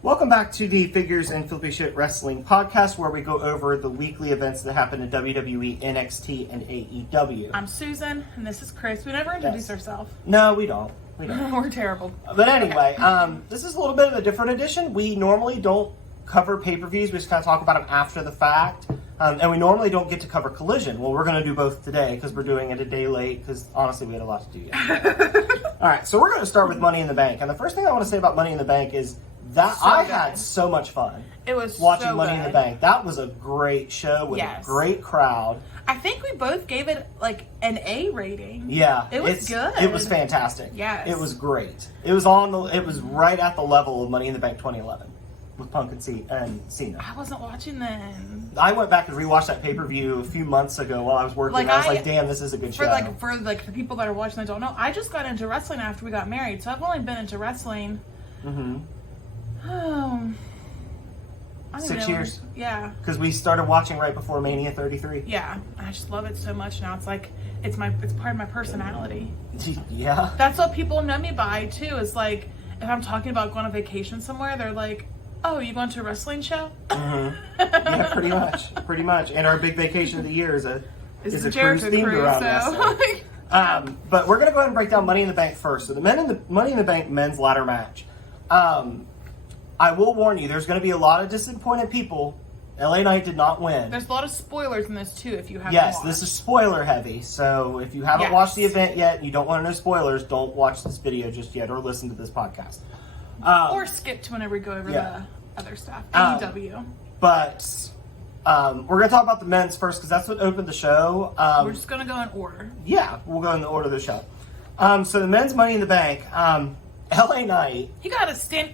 Welcome back to the Figures and Flippy Shit Wrestling podcast, where we go over the weekly events that happen in WWE, NXT, and AEW. I'm Susan, and this is Chris. We never introduce ourselves. No, we don't. We're terrible. But anyway, this is a little bit of a different edition. We normally don't cover pay-per-views. We just kind of talk about them after the fact. And we normally don't get to cover Collision. Well, we're going to do both today because we're doing it a day late because, honestly, we had a lot to do yesterday. All right, so we're going to start with Money in the Bank. And the first thing I want to say about Money in the Bank is that I had so much fun. It was watching so Money good. in the Bank. That was a great show with a great crowd. I think we both gave it like an A rating. Yeah, it was good. It was fantastic. Yes, it was great. It was right at the level of Money in the Bank 2011 with Punk and Cena. I wasn't watching then. I went back and rewatched that pay-per-view a few months ago while I was working. I was like, "Damn, this is a good show." For the people that are watching that don't know, I just got into wrestling after we got married, so I've only been into wrestling. 6 years. Yeah. Because we started watching right before Mania 33. Yeah, I just love it so much now. It's like it's part of my personality. Yeah. That's what people know me by too. Is like if I'm talking about going on vacation somewhere, they're like, "Oh, you going to a wrestling show?" Yeah, pretty much. And our big vacation of the year is a cruise themed around wrestling. But we're gonna go ahead and break down Money in the Bank first. So the Money in the Bank men's ladder match. I will warn you, there's going to be a lot of disappointed people. LA Knight did not win. There's a lot of spoilers in this too, if you haven't watched. This is spoiler heavy. So if you haven't watched the event yet and you don't want to know spoilers, don't watch this video just yet or listen to this podcast. Or skip to whenever we go over the other stuff. AEW. But we're going to talk about the men's first because that's what opened the show. We're just going to go in order. Yeah, we'll go in the order of the show. So the men's Money in the Bank, LA Knight. He got a stand,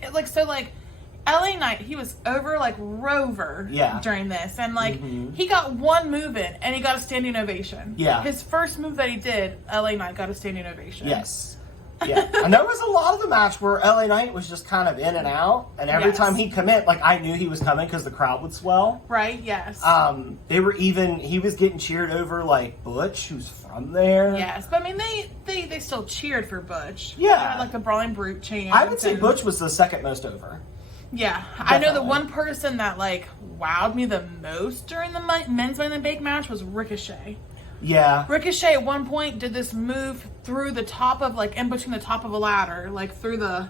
LA Knight, he was over like Rover during this. And he got one move in and he got a standing ovation. Yeah. His first move that he did, LA Knight got a standing ovation. Yes. Yeah. And there was a lot of the match where LA Knight was just kind of in and out. And every time he'd come in, I knew he was coming because the crowd would swell. Right, yes. He was getting cheered over like Butch, who's from there. Yes, but I mean, they still cheered for Butch. Yeah. They had like the Brawling Brute chant. I would say Butch was the second most over. Yeah. Definitely. I know the one person that wowed me the most during the men's Money in the Bank match was Ricochet. Yeah. Ricochet at one point did this move through the top of in between the top of a ladder, through the,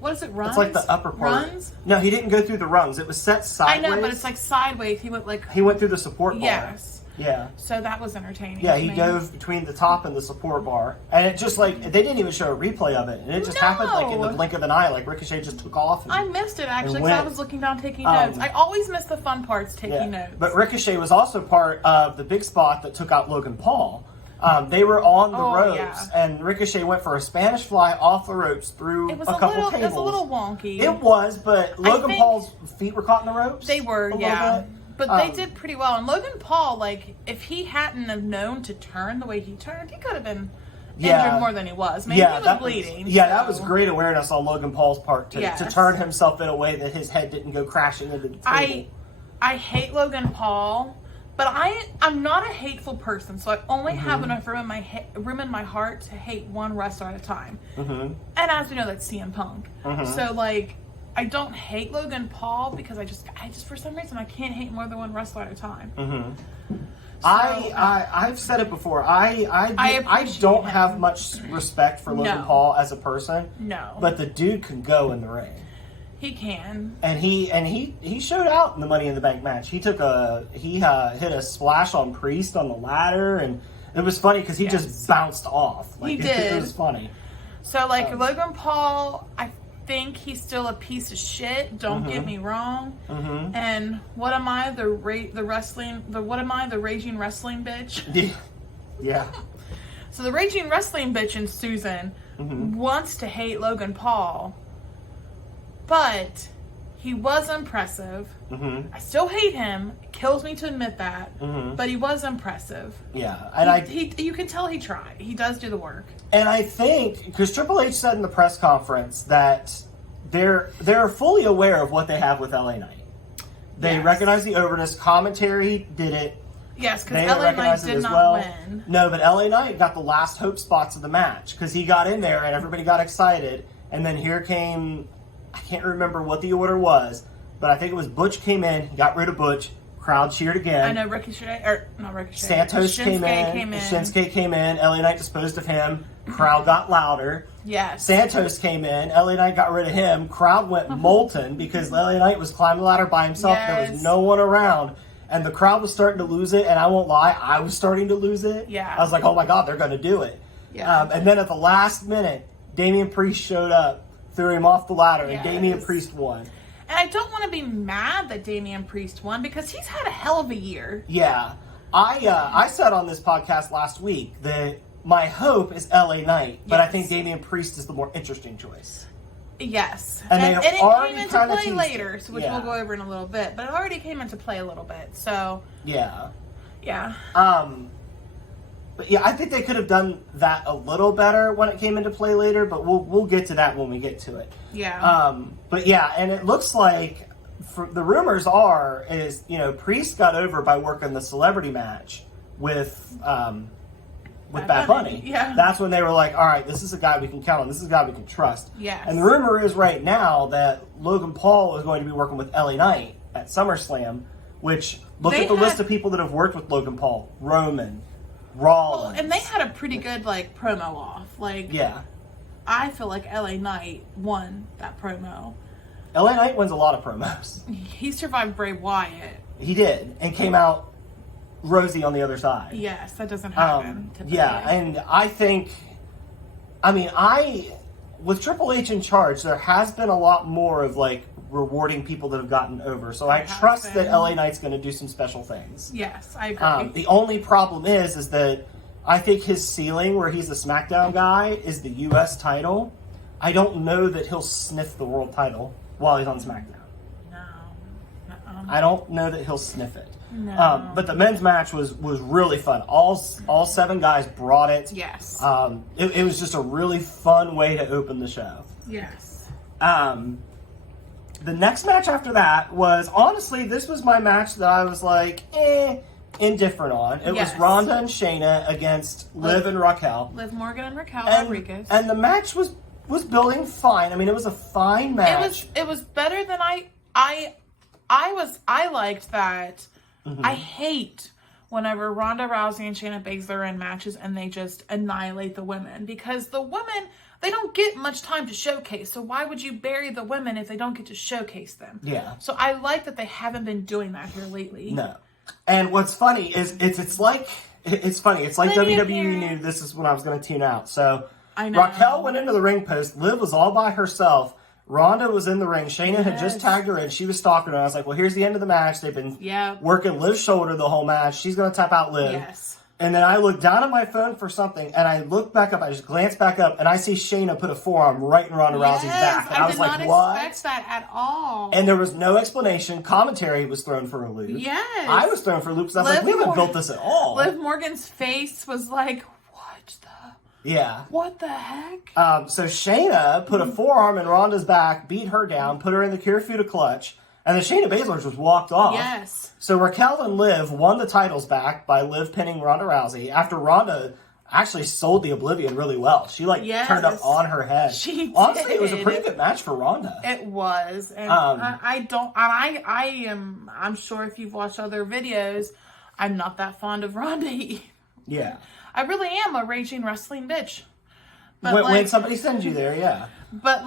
what is it, rungs? It's like the upper part. Rungs? No, he didn't go through the rungs. It was set sideways. I know, but it's sideways. He went He went through the support bar. Yes. Yeah. So that was entertaining. Yeah, he dove between the top and the support bar. And it just they didn't even show a replay of it. And it just happened in the blink of an eye. Ricochet just took off. I missed it actually because I was looking down taking notes. I always miss the fun parts taking notes. But Ricochet was also part of the big spot that took out Logan Paul. They were on the ropes, and Ricochet went for a Spanish fly off the ropes through a couple tables. It was a little wonky. It was, but Logan Paul's feet were caught in the ropes. They were, yeah. But they did pretty well. And Logan Paul, if he hadn't have known to turn the way he turned, he could have been injured more than he was. Maybe he was bleeding. That was great awareness on Logan Paul's part to turn himself in a way that his head didn't go crashing into the table. I hate Logan Paul. But I'm not a hateful person, so I only have enough room in my heart to hate one wrestler at a time. And as we know, that's CM Punk. So I don't hate Logan Paul because I just for some reason I can't hate more than one wrestler at a time. So, I've said it before. I don't have much respect for Logan Paul as a person. No, but the dude can go in the ring. He can, and he showed out in the Money in the Bank match. He hit a splash on Priest on the ladder, and it was funny because he just bounced off. He did. It was funny. So Logan Paul, I think he's still a piece of shit. Don't get me wrong. And what am I? The raging wrestling bitch. Yeah. So the raging wrestling bitch in Susan wants to hate Logan Paul. But he was impressive. I still hate him. It kills me to admit that. But he was impressive. Yeah. And you can tell he tried. He does do the work. And I think, because Triple H said in the press conference that they're fully aware of what they have with LA Knight. They recognize the overness. Commentary did it. Yes, because LA Knight did not win. No, but LA Knight got the last hope spots of the match because he got in there and everybody got excited. And then here came I can't remember what the order was, but I think it was Butch came in, he got rid of Butch, crowd cheered again. I know Ricochet, or not Ricochet. Santos came in. Shinsuke came in. LA Knight disposed of him. Crowd got louder. Yes. Santos came in. LA Knight got rid of him. Crowd went molten because LA Knight was climbing the ladder by himself. Yes. There was no one around. And the crowd was starting to lose it. And I won't lie, I was starting to lose it. Yeah. I was like, oh my God, they're going to do it. Yeah. And then at the last minute, Damian Priest showed up, threw him off the ladder, and Damian Priest won. And I don't want to be mad that Damian Priest won because he's had a hell of a year. Yeah. I said on this podcast last week that my hope is LA Knight, but I think Damian Priest is the more interesting choice. Yes. And it already came into kinda play teased later, it. which we'll go over in a little bit. But it already came into play a little bit, so... Yeah. Yeah. But yeah, I think they could have done that a little better when it came into play later, but we'll get to that when we get to it. Yeah. But yeah, and it looks like the rumors is Priest got over by working the celebrity match with Bad Bunny. Yeah. That's when they were like, all right, this is a guy we can count on. This is a guy we can trust. Yes. And the rumor is right now that Logan Paul is going to be working with LA Knight at SummerSlam, which look at the list of people that have worked with Logan Paul. Roman, Rollins. Well, and they had a pretty good promo off. Yeah. I feel like LA Knight won that promo. LA Knight wins a lot of promos. He survived Bray Wyatt. He did, and came out rosy on the other side. Yes, that doesn't happen. Yeah, and I think, with Triple H in charge, there has been a lot more of rewarding people that have gotten over. So I trust that LA Knight's going to do some special things. Yes, I agree. The only problem is that I think his ceiling, where he's the SmackDown guy, is the U.S. title. I don't know that he'll sniff the world title while he's on SmackDown. No. I don't know that he'll sniff it. No. But the men's match was really fun. All 7 guys brought it. Yes. It was just a really fun way to open the show. Yes. The next match after that was, honestly, this was my match that I was indifferent on. It was Ronda and Shayna against Liv and Raquel. Liv Morgan and Raquel Rodriguez. And the match was building fine. It was a fine match. It was better than I liked that. Mm-hmm. I hate whenever Ronda Rousey and Shayna Baszler are in matches and they just annihilate the women, because the women, they don't get much time to showcase. So why would you bury the women if they don't get to showcase them? Yeah. So I like that they haven't been doing that here lately. No. And what's funny is it's like WWE knew this is when I was going to tune out. So I know. Raquel went into the ring post. Liv was all by herself. Ronda was in the ring. Shayna had just tagged her in. She was stalking her. I was like, well, here's the end of the match. They've been working Liv's shoulder the whole match. She's going to tap out Liv. Yes. And then I looked down at my phone for something, and I looked back up. I just glanced back up, and I see Shayna put a forearm right in Ronda Rousey's back. And I was like, what? I did not expect that at all. And there was no explanation. Commentary was thrown for a loop. Yes. I was thrown for a loop because I was like, we haven't built this at all. Liv Morgan's face was like, what the heck? So Shayna put a forearm in Ronda's back, beat her down, put her in the Kirifuda clutch, and then Shayna Baszler just walked off. Yes. So Raquel and Liv won the titles back by Liv pinning Ronda Rousey after Ronda actually sold the Oblivion really well. She turned up on her head. Honestly, it was a pretty good match for Ronda. It was. And I'm sure if you've watched other videos, I'm not that fond of Ronda. Yeah. I really am a raging wrestling bitch. But when somebody sends you there, yeah. But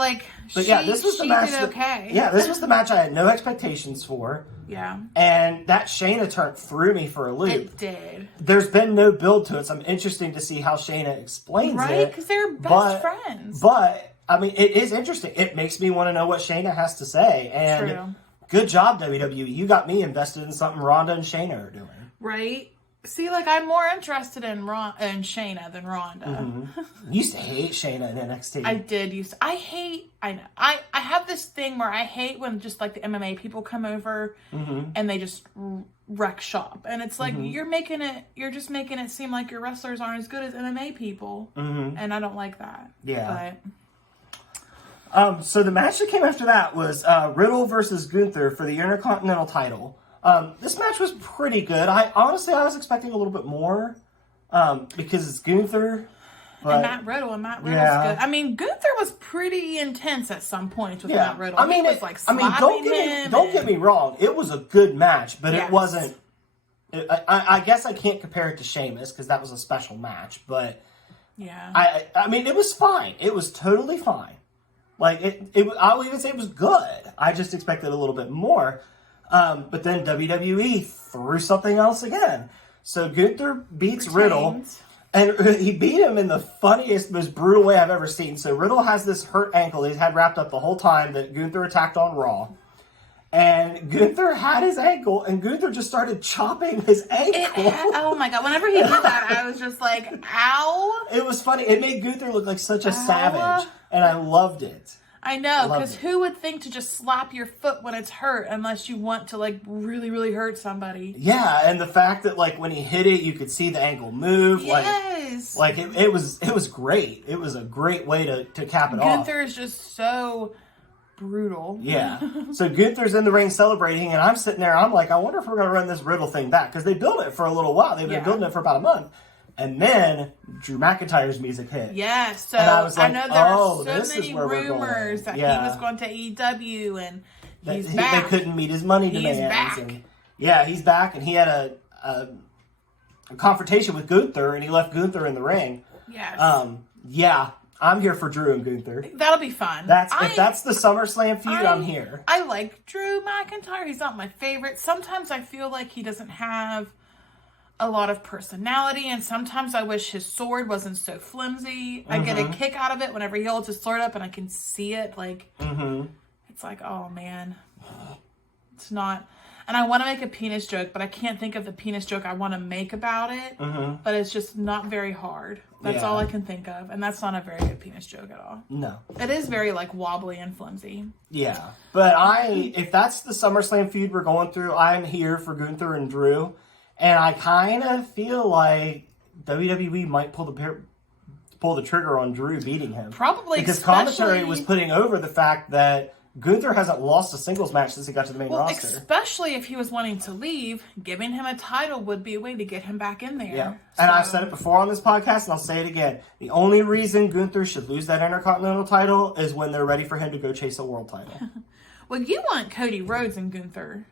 this was the match. This was the match I had no expectations for. Yeah. And that Shayna turn threw me for a loop. It did. There's been no build to it, so I'm interested to see how Shayna explains it. Right? Because they're best friends. But it is interesting. It makes me want to know what Shayna has to say. And True. Good job, WWE. You got me invested in something Ronda and Shayna are doing. Right? See, I'm more interested in Shayna than Ronda. Mm-hmm. You used to hate Shayna in NXT. I did used to. I know. I have this thing where I hate when just the MMA people come over and they just wreck shop. And it's like, you're just making it seem like your wrestlers aren't as good as MMA people. Mm-hmm. And I don't like that. Yeah. So the match that came after that was Riddle versus Gunther for the Intercontinental title. This match was pretty good. I was expecting a little bit more because it's Gunther. And Matt Riddle was good. I mean, Gunther was pretty intense at some points with Matt Riddle. He was like slapping don't get me wrong. It was a good match, but it wasn't. I guess I can't compare it to Sheamus because that was a special match, but I mean, it was fine. It was totally fine. Like I'll even say it was good. I just expected a little bit more. But then WWE threw something else again. So Gunther beats Riddle, and he beat him in the funniest, most brutal way I've ever seen. So Riddle has this hurt ankle he's had wrapped up the whole time that Gunther attacked on Raw. And Gunther had his ankle, and Gunther just started chopping his ankle. Oh my God. Whenever he did that, I was just like, ow. It was funny. It made Gunther look like such a savage, and I loved it. I know, because who would think to just slap your foot when it's hurt unless you want to, like, really, really hurt somebody? Yeah, and the fact that, like, when he hit it, you could see the ankle move. Yes. Like it was great. It was a great way to cap it off. Gunther is just so brutal. Yeah. So Gunther's in the ring celebrating, and I'm sitting there, I'm like, I wonder if we're going to run this Riddle thing back. Because they built it for a little while. They've been building it for about a month. And then Drew McIntyre's music hit. Yes, so and I was like, I know there are so many rumors that he was going to AEW and he's back. They couldn't meet his money demands. He's back. And, he's back, and he had a confrontation with Gunther, and he left Gunther in the ring. Yes. I'm here for Drew and Gunther. That'll be fun. If that's the SummerSlam feud, I'm here. I like Drew McIntyre. He's not my favorite. Sometimes I feel like he doesn't have a lot of personality, and sometimes I wish his sword wasn't so flimsy. I get a kick out of it whenever he holds his sword up and I can see it. Like, it's like, oh man, it's not. And I want to make a penis joke, but I can't think of the penis joke I want to make about it. But it's just not very hard. That's all I can think of, and that's not a very good penis joke at all. No, it is very like wobbly and flimsy. Yeah, but if that's the SummerSlam feud we're going through, I'm here for Gunther and Drew. And I kind of feel like WWE might pull the trigger on Drew beating him. Probably. Because commentary was putting over the fact that Gunther hasn't lost a singles match since he got to the main roster. Especially if he was wanting to leave, giving him a title would be a way to get him back in there. Yeah. And I've said it before on this podcast, and I'll say it again. The only reason Gunther should lose that Intercontinental title is when they're ready for him to go chase a world title. Well, you want Cody Rhodes and Gunther.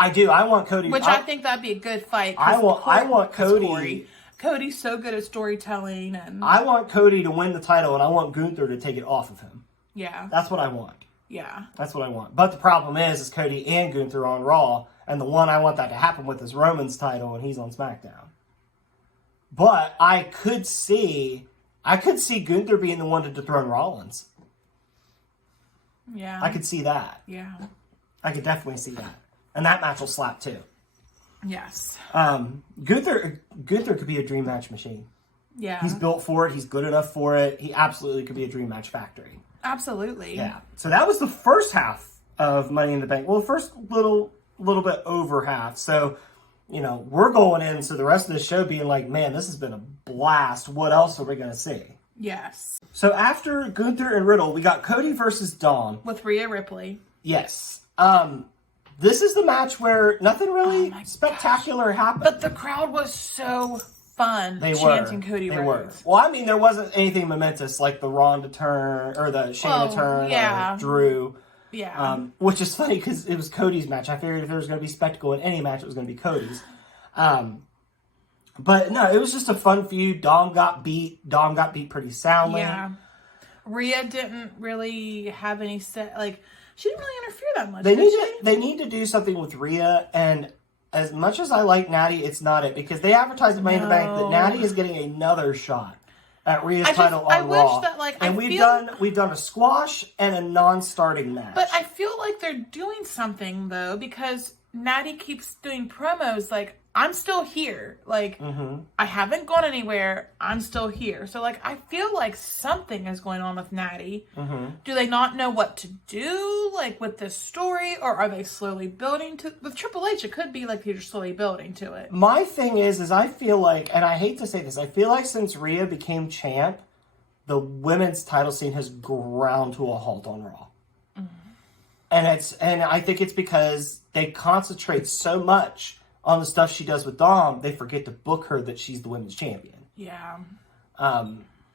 I do. I want Cody. Which I think that'd be a good fight. I want Cody. Cody's so good at storytelling, and I want Cody to win the title, and I want Gunther to take it off of him. Yeah, that's what I want. Yeah, that's what I want. But the problem is Cody and Gunther on Raw, and the one I want that to happen with is Roman's title, and he's on SmackDown. But I could see Gunther being the one to dethrone Rollins. Yeah, I could see that. Yeah, I could definitely see that. And that match will slap too. Yes. Gunther could be a dream match machine. Yeah. He's built for it. He's good enough for it. He absolutely could be a dream match factory. Absolutely. Yeah. So that was the first half of Money in the Bank. Well, the first little bit over half. So, we're going into the rest of the show being like, man, this has been a blast. What else are we going to see? Yes. So after Gunther and Riddle, we got Cody versus Dom. With Rhea Ripley. Yes. This is the match where nothing really spectacular happened. But the crowd was so fun chanting Cody Rhodes. Well, I mean, there wasn't anything momentous like the Ronda turn or the Shayna turn or Drew. Yeah. Which is funny because it was Cody's match. I figured if there was going to be spectacle in any match, it was going to be Cody's. But no, it was just a fun feud. Dom got beat pretty soundly. Yeah. Rhea didn't really have any she didn't really interfere that much. They need to do something with Rhea, and as much as I like Natty, it's not it because they advertised at Money in the Bank that Natty is getting another shot at Rhea's title on Raw. And we've done a squash and a non-starting match. But I feel like they're doing something though because Natty keeps doing promos like I'm still here. Like I haven't gone anywhere. I'm still here. So I feel like something is going on with Natty. Do they not know what to do with this story, or are they slowly building to? With Triple H, it could be like they're slowly building to it. My thing is I feel like, and I hate to say this, I feel like since Rhea became champ, the women's title scene has ground to a halt on Raw. And I think it's because they concentrate so much on the stuff she does with Dom, they forget to book her that she's the women's champion. Yeah.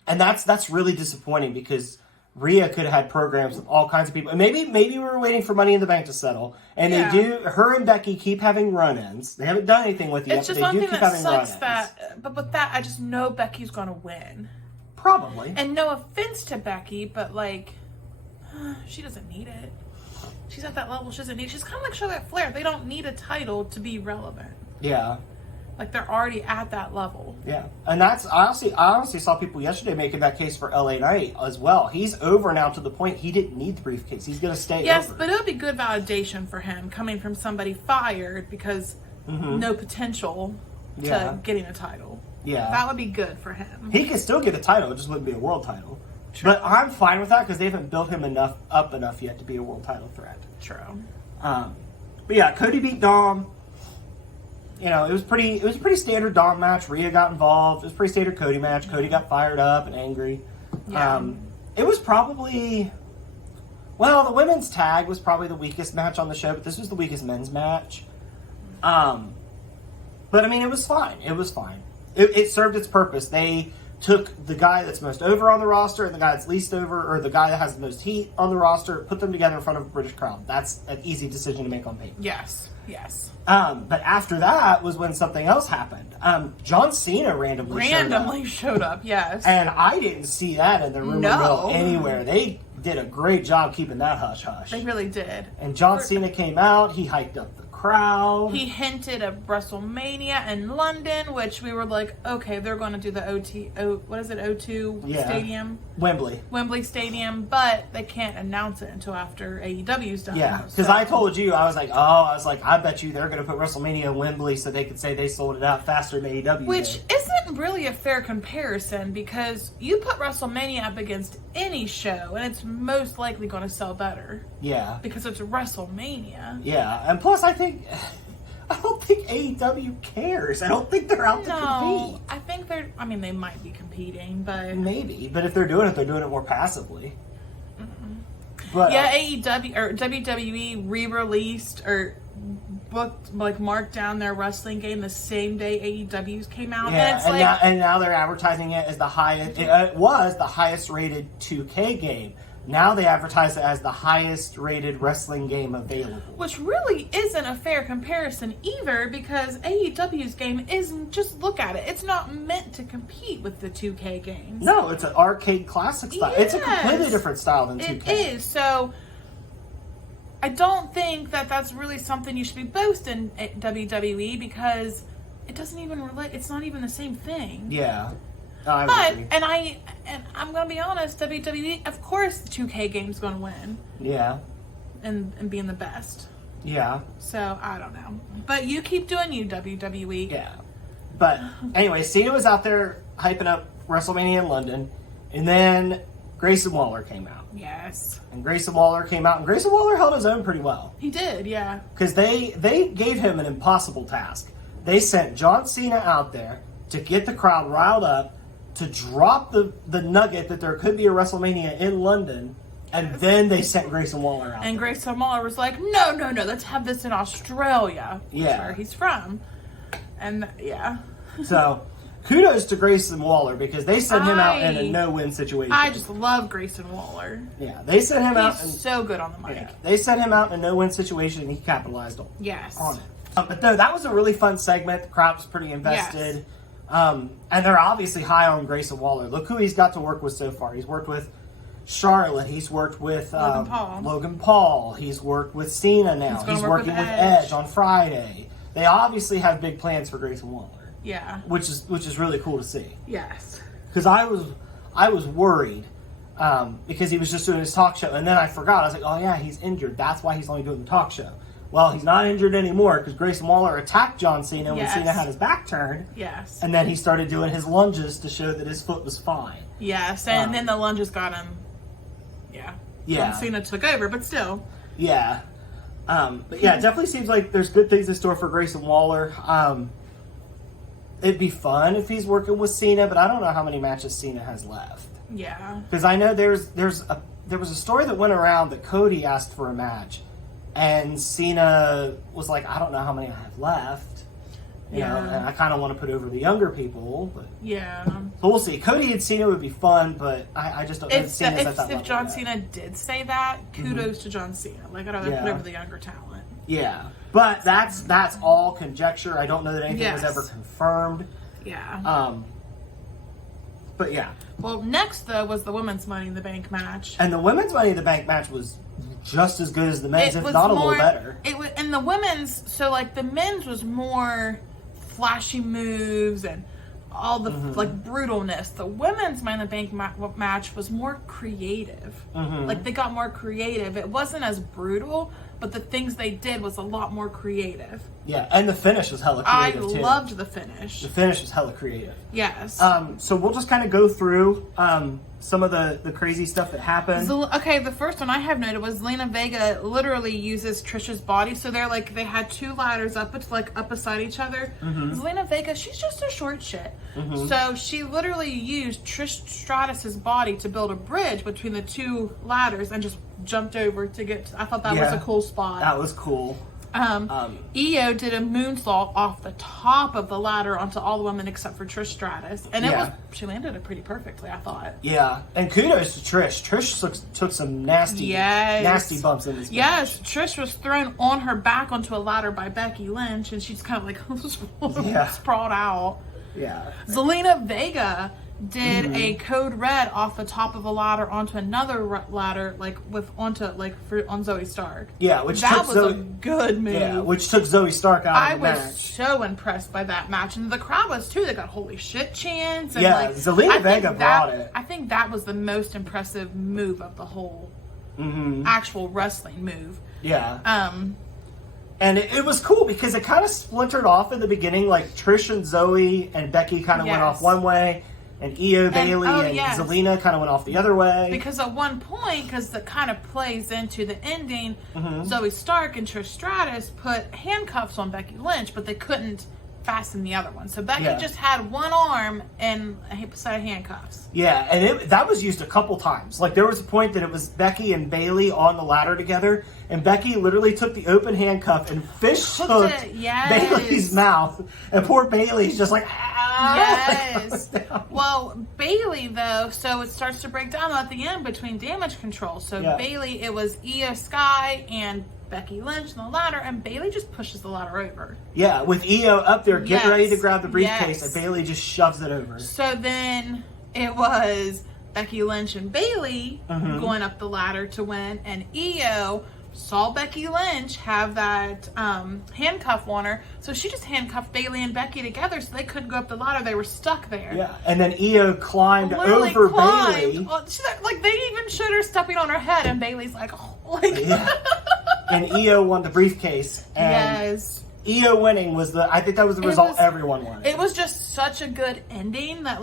And that's really disappointing because Ria could have had programs with all kinds of people. And maybe we were waiting for Money in the Bank to settle. And they do. Her and Becky keep having run-ins. They haven't done anything with you it's yet, just but they one do thing keep that having sucks run-ins. but with that, I just know Becky's gonna win. Probably. And no offense to Becky, but like, she doesn't need it. She's at that level. She doesn't need. She's kind of like Charlotte Flair. They don't need a title to be relevant. Yeah. Like they're already at that level. Yeah, and that's I honestly saw people yesterday making that case for LA Knight as well. He's over now to the point he didn't need the briefcase. He's going to stay. Yes, over. but it would be good validation for him coming from somebody fired because no potential to getting a title. Yeah, that would be good for him. He could still get a title; it just wouldn't be a world title. True. But I'm fine with that because they haven't built him up enough yet to be a world title threat. True. But yeah, Cody beat Dom. You know, it was pretty standard Dom match. Rhea got involved. It was pretty standard Cody match. Cody got fired up and angry. Yeah. It was probably, well, the women's tag was probably the weakest match on the show, but this was the weakest men's match. But I mean, it was fine. It was fine. It served its purpose. They took the guy that's most over on the roster and the guy that's least over, or the guy that has the most heat on the roster, put them together in front of a British crowd. That's an easy decision to make on paper. Yes. But after that was when something else happened. John Cena randomly showed up. Yes. And I didn't see that in the rumor mill anywhere. They did a great job keeping that hush-hush. They really did. And John Cena came out. He hyped up the crowd. He hinted at WrestleMania in London, which we were like, okay, they're going to do the O2 Stadium? Wembley Stadium, but they can't announce it until after AEW's done. Yeah, because I told you, I was like, I bet you they're going to put WrestleMania in Wembley so they could say they sold it out faster than AEW Which did. isn't really a fair comparison because you put WrestleMania up against any show and it's most likely going to sell better. Yeah. Because it's WrestleMania. Yeah, and plus I don't think AEW cares. I don't think they're out to compete. I think they might be competing, but... Maybe, but if they're doing it more passively. But, yeah, AEW or WWE re-released or booked, like marked down their wrestling game the same day AEW's came out. Yeah, and it's now they're advertising it as the highest. It was the highest rated 2K game. Now they advertise it as the highest rated wrestling game available. Which really isn't a fair comparison either because AEW's game isn't, just look at it, it's not meant to compete with the 2K games. No, it's an arcade classic style. Yes, it's a completely different style than 2K. It is, so I don't think that that's really something you should be boasting at WWE because it doesn't even relate, it's not even the same thing. Yeah. I'm gonna be honest, WWE, of course the 2K game's gonna win. Yeah. And being the best. Yeah. So I don't know. But you keep doing you, WWE. Yeah. But anyway, Cena was out there hyping up WrestleMania in London, and then Grayson Waller came out. Yes. And Grayson Waller came out, and Grayson Waller held his own pretty well. He did, yeah. Because they gave him an impossible task. They sent John Cena out there to get the crowd riled up, to drop the nugget that there could be a WrestleMania in London, and then they sent Grayson Waller out. And Grayson Waller was like, no, let's have this in Australia. Yeah. Where he's from. And, yeah. So, kudos to Grayson Waller, because they sent him out in a no-win situation. I just love Grayson Waller. Yeah, they sent him out. He's so good on the mic. Yeah, they sent him out in a no-win situation, and he capitalized on it. But no, that was a really fun segment. The crowd was pretty invested. Yes. And they're obviously high on Grayson Waller. Look who he's got to work with so far. He's worked with Charlotte. He's worked with Logan Paul. He's worked with Cena now. He's working with Edge on Friday. They obviously have big plans for Grayson Waller. Yeah. Which is really cool to see. Yes. Because I was worried because he was just doing his talk show, and then I forgot. I was like, oh yeah, he's injured. That's why he's only doing the talk show. Well, he's not injured anymore because Grayson Waller attacked John Cena when Cena had his back turned. Yes. And then he started doing his lunges to show that his foot was fine. Yes, and then the lunges got him. Yeah. John Cena took over, but still. Yeah. But yeah, it definitely seems like there's good things in store for Grayson Waller. It'd be fun if he's working with Cena, but I don't know how many matches Cena has left. Yeah. Because I know there was a story that went around that Cody asked for a match. And Cena was like, I don't know how many I have left. You know, and I kind of want to put over the younger people, but yeah. So we'll see. Cody and Cena would be fun, but I just don't know. If John Cena did say that, kudos to John Cena. Like, I'd rather put over the younger talent. Yeah, but that's all conjecture. I don't know that anything was ever confirmed. Yeah. But yeah. Well, next though was the women's Money in the Bank match, and the women's Money in the Bank match was just as good as the men's, if not a little better. It was, and the women's, so like the men's was more flashy moves and all the like brutalness. The women's Money in the Bank match was more creative. Like, they got more creative. It wasn't as brutal, but the things they did was a lot more creative. Yeah, and the finish was hella creative too. I loved the finish. The finish was hella creative. Yes. So we'll just kind of go through some of the crazy stuff that happened. Okay, the first one I have noted was Zelina Vega literally uses Trish's body. So they're like, they had two ladders up beside each other. Zelina Vega, she's just a short shit. So she literally used Trish Stratus's body to build a bridge between the two ladders and just jumped over to get to, I thought that was a cool spot. That was cool. Io did a moonsault off the top of the ladder onto all the women except for Trish Stratus, and she landed it pretty perfectly, I thought. Yeah, and kudos to Trish. Trish took some nasty bumps in this match. Yes, Trish was thrown on her back onto a ladder by Becky Lynch, and she's kind of like sprawled out. Yeah. Zelina Vega did a code red off the top of a ladder onto another ladder, on Zoe Stark. Yeah, which that was a good move. Yeah, which took Zoe Stark out of the match. I was so impressed by that match, and the crowd was too. They got holy shit chants. And Zelina Vega brought it. I think that was the most impressive move of the whole actual wrestling move. Yeah. And it was cool because it kind of splintered off in the beginning. Like, Trish and Zoe and Becky kind of went off one way. And Io, Bailey, and Zelina kind of went off the other way. Because at one point, because that kind of plays into the ending, Zoe Stark and Trish Stratus put handcuffs on Becky Lynch, but they couldn't fasten the other one. So Becky just had one arm and a set of handcuffs. Yeah, and that was used a couple times. Like, there was a point that it was Becky and Bailey on the ladder together, and Becky literally took the open handcuff and fish hooked Bailey's mouth, and poor Bailey's just like, yes. Well, Bailey, though, so it starts to break down at the end between Damage Control. So Bailey, it was Io Sky and Becky Lynch on the ladder, and Bailey just pushes the ladder over. Yeah, with Io up there getting ready to grab the briefcase, and Bailey just shoves it over. So then it was Becky Lynch and Bailey going up the ladder to win, and Io saw Becky Lynch have that handcuff on her, so she just handcuffed Bailey and Becky together so they couldn't go up the ladder. They were stuck there. Yeah, and then Io climbed over Bailey. They even showed her stepping on her head, and Bailey's like, and Io won the briefcase. And Io winning was I think that was the result everyone wanted. It was just such a good ending that,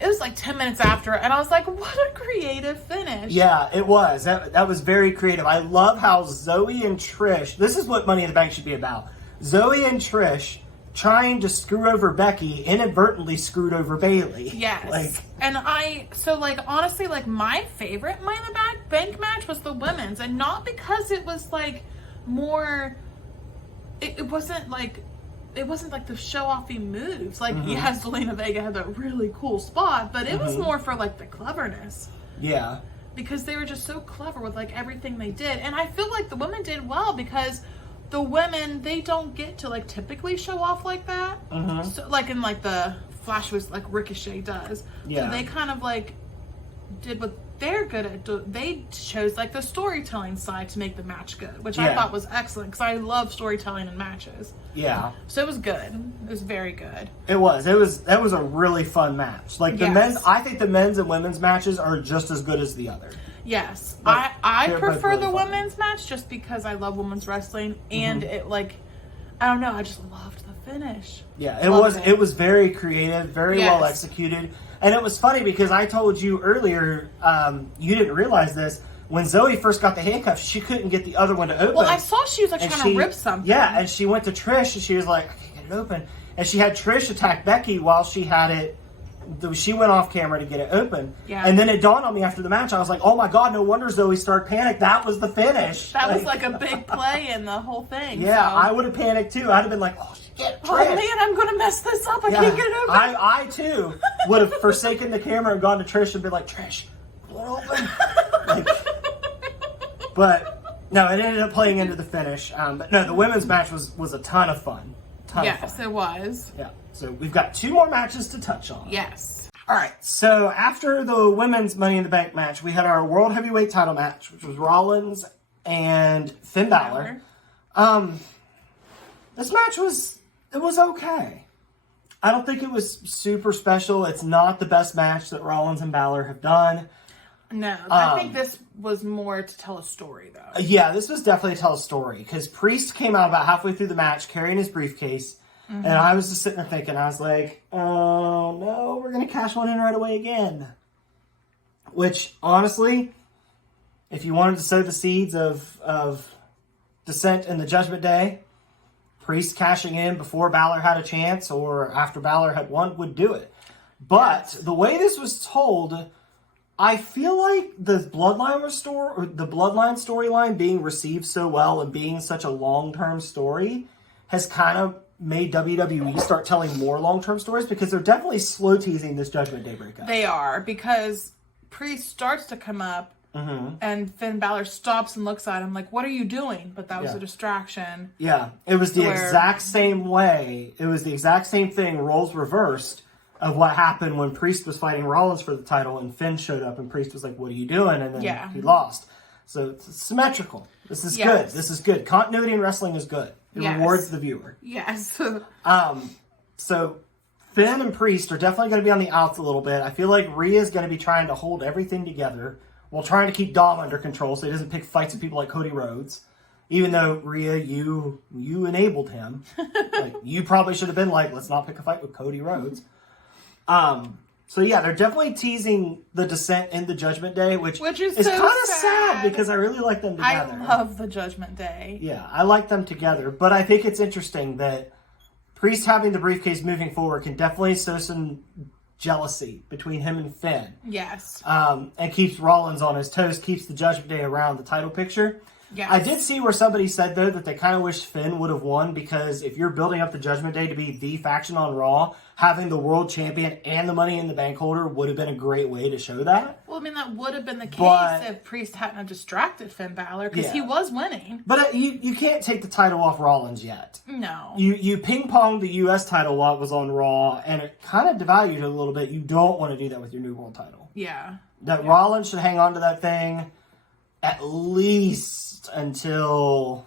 it was 10 minutes after, and I was like, what a creative finish. Yeah, it was. That was very creative. I love how Zoe and Trish, this is what Money in the Bank should be about. Zoe and Trish trying to screw over Becky inadvertently screwed over Bailey. Yes. Honestly, my favorite Money in the Bank match was the women's, and not because it was more, it wasn't the show-offy moves. Zelina Vega had that really cool spot, but it was more for the cleverness. Yeah. Because they were just so clever with everything they did. And I feel like the women did well because the women, they don't get to typically show off like that. So, in the Flash was Ricochet does. Yeah. So they kind of did what they're good at. They chose the storytelling side to make the match good, which I thought was excellent because I love storytelling in matches. Yeah. So it was good. It was very good. It was. That was a really fun match. The men's, I think the men's and women's matches are just as good as the other. Yes. I prefer the women's match just because I love women's wrestling, and it I don't know, I just loved the finish. Yeah, it was very creative, very well executed. And it was funny because I told you earlier, you didn't realize this, when Zoe first got the handcuffs, she couldn't get the other one to open. Well, I saw she was trying to rip something. Yeah, and she went to Trish and she was like, I can't get it open. And she had Trish attack Becky while she had it she went off camera to get it open. Yeah. And then it dawned on me after the match. I was like, oh my God, no wonder Zoe started panic. That was the finish. That was like a big play in the whole thing. Yeah, so. I would have panicked too. I'd have been like, oh shit, Trish. Oh man, I'm going to mess this up. I can't get it open. I too would have forsaken the camera and gone to Trish and been like, Trish, pull it open. Like, but no, it ended up playing into the finish. But no, the women's match was a ton of fun. Yes, it was. Yeah. So we've got 2 more matches to touch on. Yes. All right. So after the women's Money in the Bank match, we had our World Heavyweight title match, which was Rollins and Finn Balor. This match was okay. I don't think it was super special. It's not the best match that Rollins and Balor have done. No, I think this was more to tell a story, though. Yeah, this was definitely to tell a story, because Priest came out about halfway through the match carrying his briefcase, and I was just sitting there thinking, I was like, oh no, we're going to cash one in right away again. Which, honestly, if you wanted to sow the seeds of dissent in the Judgment Day, Priest cashing in before Balor had a chance or after Balor had won would do it. But the way this was told, I feel like the Bloodline storyline being received so well and being such a long-term story has kind of made WWE start telling more long-term stories, because they're definitely slow teasing this Judgment Day breakup. They are, because Priest starts to come up and Finn Balor stops and looks at him like, what are you doing? But that was a distraction. Yeah, it was the exact same way. It was the exact same thing, roles reversed, of what happened when Priest was fighting Rollins for the title and Finn showed up and Priest was like, what are you doing? And then he lost. So it's symmetrical. This is good. This is good. Continuity in wrestling is good. It rewards the viewer. Yes. So Finn and Priest are definitely going to be on the outs a little bit. I feel like Rhea is going to be trying to hold everything together while trying to keep Dom under control so he doesn't pick fights with people like Cody Rhodes. Even though, Rhea, you enabled him. Like, you probably should have been like, let's not pick a fight with Cody Rhodes. So yeah, they're definitely teasing the descent in the Judgment Day, which is so kind of sad because I really like them together. I love the Judgment Day. Yeah, I like them together, but I think it's interesting that Priest having the briefcase moving forward can definitely sow some jealousy between him and Finn. Yes. And keeps Rollins on his toes, keeps the Judgment Day around the title picture. Yes. I did see where somebody said, though, that they kind of wish Finn would have won, because if you're building up the Judgment Day to be the faction on Raw, having the world champion and the Money in the Bank holder would have been a great way to show that. Well, I mean, that would have been the case if Priest hadn't have distracted Finn Balor, because he was winning. But you can't take the title off Rollins yet. No. You ping-ponged the U.S. title while it was on Raw, and it kind of devalued it a little bit. You don't want to do that with your new world title. Yeah. Rollins should hang on to that thing at least until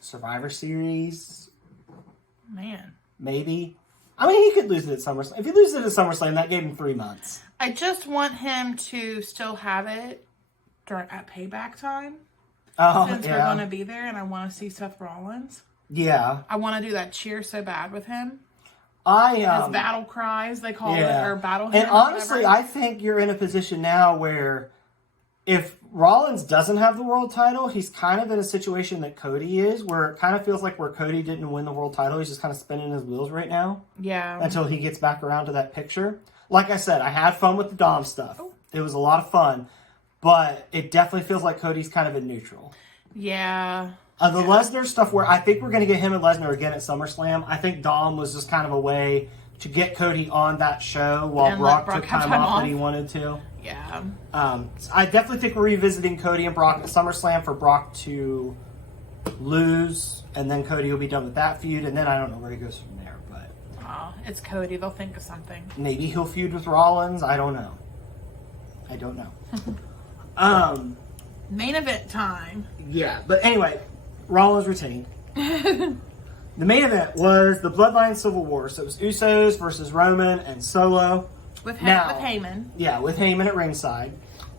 Survivor Series. Man. Maybe. I mean, he could lose it at SummerSlam. If he loses it at SummerSlam, that gave him 3 months. I just want him to still have it at payback time. Since we're going to be there and I want to see Seth Rollins. Yeah. I want to do that cheer so bad with him. His battle cries, they call it, or battle hymn. And honestly, I think you're in a position now where if Rollins doesn't have the world title, he's kind of in a situation that Cody is, where it kind of feels like where Cody didn't win the world title, he's just kind of spinning his wheels right now. Yeah. Until he gets back around to that picture. Like I said, I had fun with the Dom stuff. It was a lot of fun. But it definitely feels like Cody's kind of in neutral. Yeah. The Lesnar stuff, where I think we're going to get him and Lesnar again at SummerSlam. I think Dom was just kind of a way to get Cody on that show while Brock took time off that he wanted to. Yeah. I definitely think we're revisiting Cody and Brock at SummerSlam for Brock to lose, and then Cody will be done with that feud, and then I don't know where he goes from there. But it's Cody. They'll think of something. Maybe he'll feud with Rollins. I don't know. Main event time. Yeah, but anyway, Rollins retained. The main event was the Bloodline Civil War. So it was Usos versus Roman and Solo. With Heyman. Yeah, with Heyman at ringside.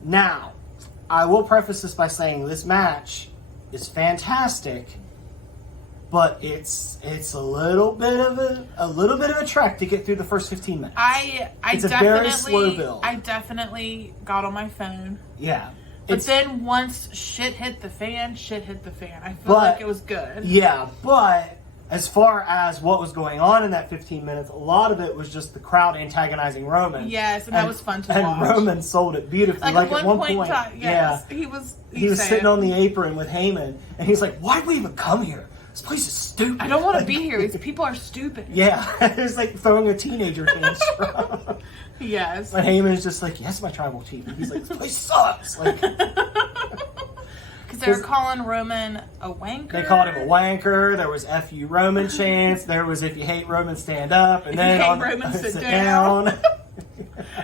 Now, I will preface this by saying this match is fantastic, but it's a little bit of a trek to get through the first 15 minutes. It's a very slow build. I definitely got on my phone. Yeah. But then once shit hit the fan. I feel like it was good. Yeah, but as far as what was going on in that 15 minutes, a lot of it was just the crowd antagonizing Roman. Yes, and that was fun to watch. And Roman sold it beautifully. Like at one point, yes, he was sitting on the apron with Heyman, and he's like, "Why'd we even come here? This place is stupid. I don't want to be here. These people are stupid." Yeah, it's like throwing a teenager tantrum. Yes. And Heyman's just like, "Yes, my tribal chief." And he's like, "This place sucks." Like, because they were calling Roman a wanker. They called him a wanker. There was "F you Roman" chants. There was "If you hate Roman, stand up." And then on Roman, sit down.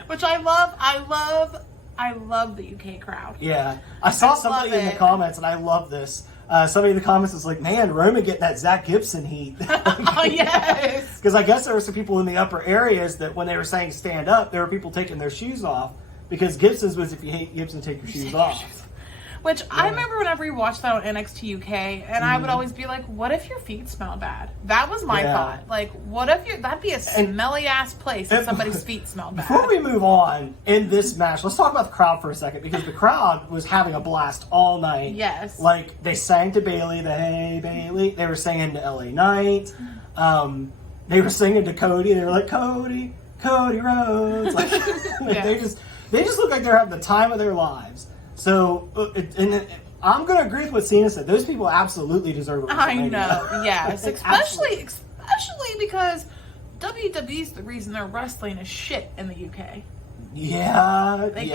Which I love. I love the UK crowd. Yeah, I saw somebody in the comments, and I love this. Somebody in the comments was like, "Man, Roman getting that Zach Gibson heat." Oh, yes. Because I guess there were some people in the upper areas that when they were saying stand up, there were people taking their shoes off because Gibson's was if you hate Gibson, take your shoes off. Which I remember whenever we watched that on NXT UK, and I would always be like, "What if your feet smell bad?" That was my thought. Like, what if that'd be a smelly ass place if somebody's feet smelled bad. Before we move on in this match, let's talk about the crowd for a second because the crowd was having a blast all night. Yes. Like they sang to Bailey, the "Hey Bailey." They were singing to LA Knight. They were singing to Cody. They were like, "Cody, Cody Rhodes." Like Yes. they just look like they're having the time of their lives. So, I'm going to agree with what Cena said. Those people absolutely deserve it. I know, yes. Especially because WWE's the reason their wrestling is shit in the UK. Yeah, They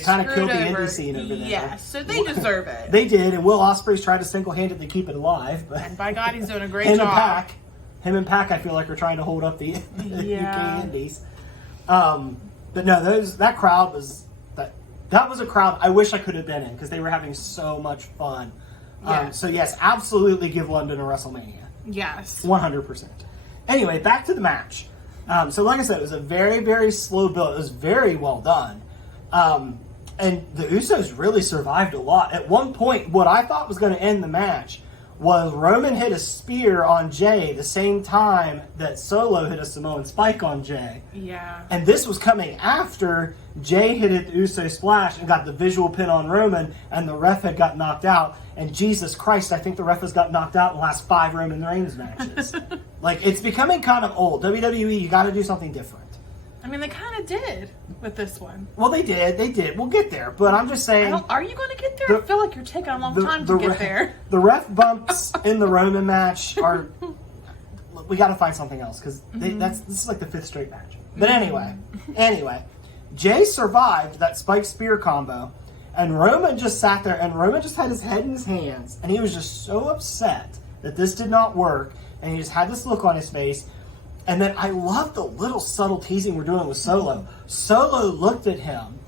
kind of killed the indie scene over there. Yes, so they deserve it. They did, and Will Ospreay's tried to single-handedly keep it alive. But And by God, he's doing a great him job. And Pac, I feel like are trying to hold up the Yeah. UK indies. But no, that crowd was... That was a crowd I wish I could have been in because they were having so much fun. Yes. So yes, absolutely give London a WrestleMania. Yes. 100%. Anyway, back to the match. So like I said, it was a very, very slow build. It was very well done. And the Usos really survived a lot. At one point, what I thought was going to end the match was Roman hit a spear on Jay the same time that Solo hit a Samoan spike on Jay. Yeah. And this was coming after Jay hit the Uso splash and got the visual pin on Roman, and the ref had got knocked out. And Jesus Christ, I think the ref has got knocked out in the last 5 Roman Reigns matches. Like, it's becoming kind of old. WWE, you got to do something different. I mean, they kind of did with this one. Well, they did. We'll get there. But I'm just saying... Are you going to get there? I feel like you're taking a long time to get there. The ref bumps in the Roman match are... We got to find something else, because this is like the 5th straight match. But anyway, Jay survived that spike spear combo, and Roman just sat there, and Roman just had his head in his hands, and he was just so upset that this did not work, and he just had this look on his face. And then I love the little subtle teasing we're doing with Solo. Solo looked at him,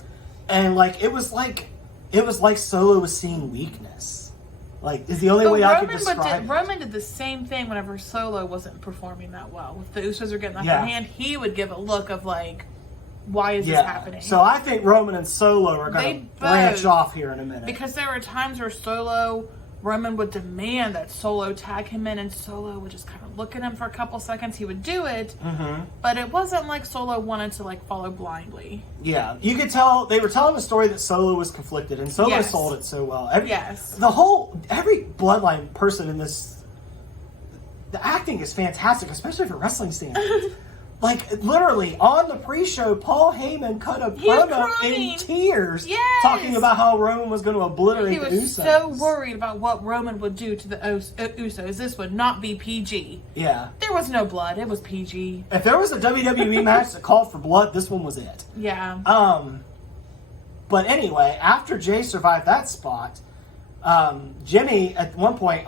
and it was like Solo was seeing weakness. Like, is the only way I could describe it. Roman did the same thing whenever Solo wasn't performing that well. If the Usos are getting off their hand, he would give a look of like, why is this happening? So I think Roman and Solo are going to branch off here in a minute. Because there were times where Roman would demand that Solo tag him in, and Solo would just kind of look at him for a couple seconds. He would do it, but it wasn't like Solo wanted to follow blindly. Yeah, you could tell they were telling a story that Solo was conflicted, and Solo sold it so well. Every Bloodline person in this, the acting is fantastic, especially for wrestling standards. Literally, on the pre-show, Paul Heyman cut a promo in tears talking about how Roman was going to obliterate the Usos. He was so worried about what Roman would do to the Usos. This would not be PG. Yeah. There was no blood. It was PG. If there was a WWE match that called for blood, this one was it. Yeah. But anyway, after Jay survived that spot, Jimmy, at one point,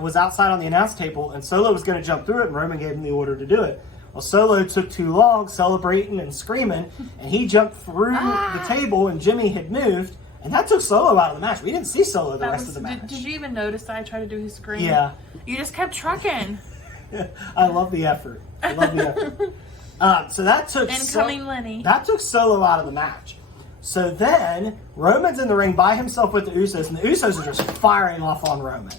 was outside on the announce table, and Solo was going to jump through it, and Roman gave him the order to do it. Well, Solo took too long, celebrating and screaming, and he jumped through the table, and Jimmy had moved, and that took Solo out of the match. We didn't see Solo the rest of the match. Did you even notice that I tried to do his scream? Yeah. You just kept trucking. I love the effort. So that took Lenny. That took Solo out of the match. So then Roman's in the ring by himself with the Usos, and the Usos are just firing off on Roman.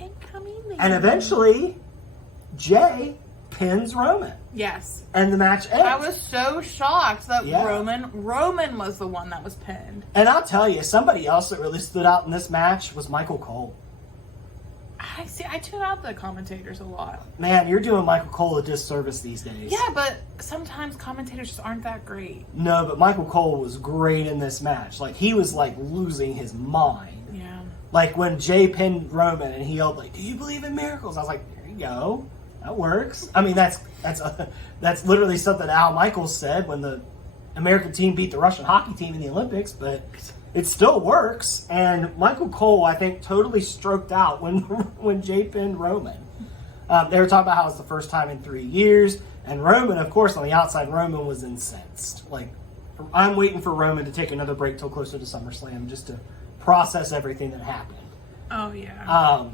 Incoming Lenny. And eventually, Jay pins Roman. Yes. And the match ends. I was so shocked that Roman was the one that was pinned. And I'll tell you, somebody else that really stood out in this match was Michael Cole. I tune out the commentators a lot. Man, you're doing Michael Cole a disservice these days. Yeah, but sometimes commentators just aren't that great. No, but Michael Cole was great in this match. Like, he was, like, losing his mind. Yeah. Like, when Jay pinned Roman and he yelled, like, do you believe in miracles? I was like, there you go. That works. I mean, that's literally something Al Michaels said when the American team beat the Russian hockey team in the Olympics, but it still works. And Michael Cole, I think, totally stroked out when Jay pinned Roman. They were talking about how it's the first time in 3 years. And Roman, of course, on the outside, Roman was incensed. Like, I'm waiting for Roman to take another break till closer to SummerSlam just to process everything that happened. Oh, yeah.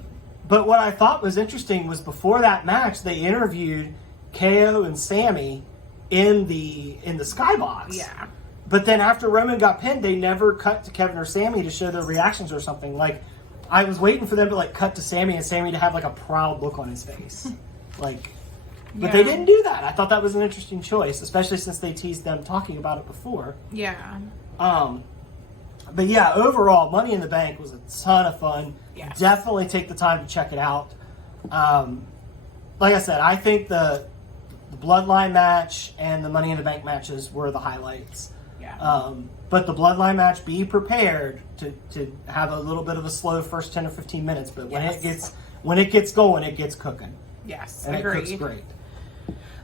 But what I thought was interesting was before that match, they interviewed KO and Sammy in the skybox. Yeah. But then after Roman got pinned, they never cut to Kevin or Sammy to show their reactions or something. Like, I was waiting for them to, like, cut to Sammy and Sammy to have, like, a proud look on his face. Like, but they didn't do that. I thought that was an interesting choice, especially since they teased them talking about it before. Yeah. But yeah, overall, Money in the Bank was a ton of fun. Yes. Definitely take the time to check it out. Like I said, I think the Bloodline match and the Money in the Bank matches were the highlights. Yeah. But the Bloodline match, be prepared to have a little bit of a slow first 10 or 15 minutes. But when it gets going, it gets cooking. Yes, And agreed. it cooks great.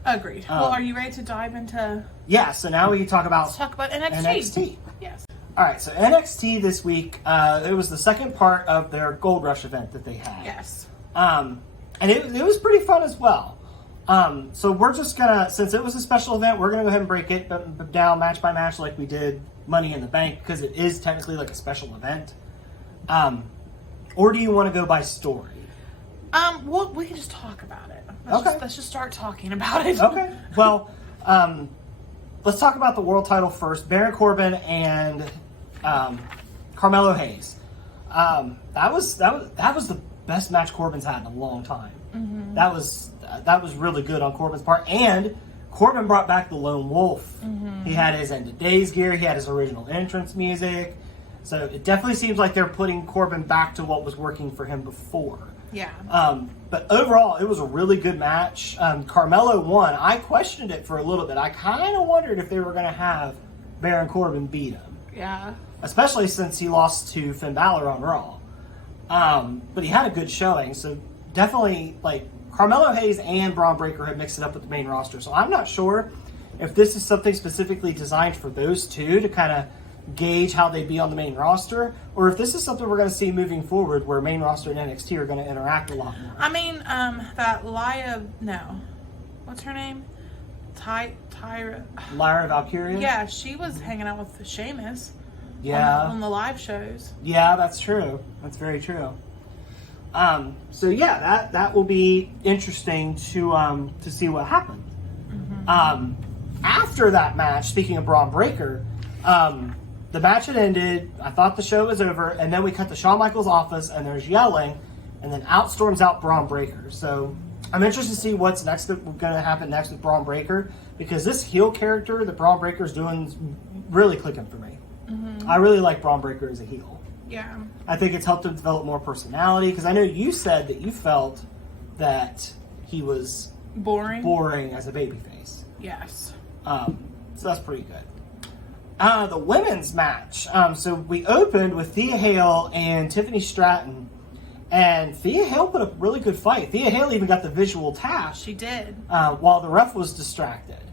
Agreed. Well, are you ready to dive into... Yeah, so now we can talk about... Let's talk about NXT. NXT. Yes. All right, so NXT this week, it was the second part of their Gold Rush event that they had. Yes. And it was pretty fun as well. So we're just going to, since it was a special event, we're going to go ahead and break it down match by match like we did Money in the Bank, because it is technically like a special event. Or do you want to go by story? Well, we can just talk about it. Let's just start talking about it. Okay. Well, let's talk about the world title first. Baron Corbin and Carmelo Hayes. That was the best match Corbin's had in a long time. Mm-hmm. That was really good on Corbin's part. And Corbin brought back the Lone Wolf. Mm-hmm. He had his End of Days gear. He had his original entrance music. So it definitely seems like they're putting Corbin back to what was working for him before. Yeah. But overall, it was a really good match. Carmelo won. I questioned it for a little bit. I kind of wondered if they were going to have Baron Corbin beat him. Yeah. Especially since he lost to Finn Balor on Raw. But he had a good showing. So definitely, like, Carmelo Hayes and Braun Breaker had mixed it up with the main roster. So I'm not sure if this is something specifically designed for those two to kind of gauge how they'd be on the main roster, or if this is something we're going to see moving forward where main roster and NXT are going to interact a lot more. I mean, that what's her name? Lyra Valkyria? Yeah, she was hanging out with Sheamus. Yeah. On the live shows. Yeah, that's true. That's very true. So yeah, that will be interesting to see what happens. Mm-hmm. After that match, speaking of Braun Breaker, the match had ended. I thought the show was over, and then we cut to Shawn Michaels' office, and there's yelling, and then out storms out Braun Breaker. So I'm interested to see what's going to happen next with Braun Breaker, because this heel character that Braun Breaker is doing is really clicking for me. Mm-hmm. I really like Braun Breaker as a heel. Yeah. I think it's helped him develop more personality, because I know you said that you felt that he was boring as a babyface. Yes. So that's pretty good. The women's match. So we opened with Thea Hale and Tiffany Stratton, and Thea Hale put a really good fight. Thea Hale even got the visual tap. She did. While the ref was distracted,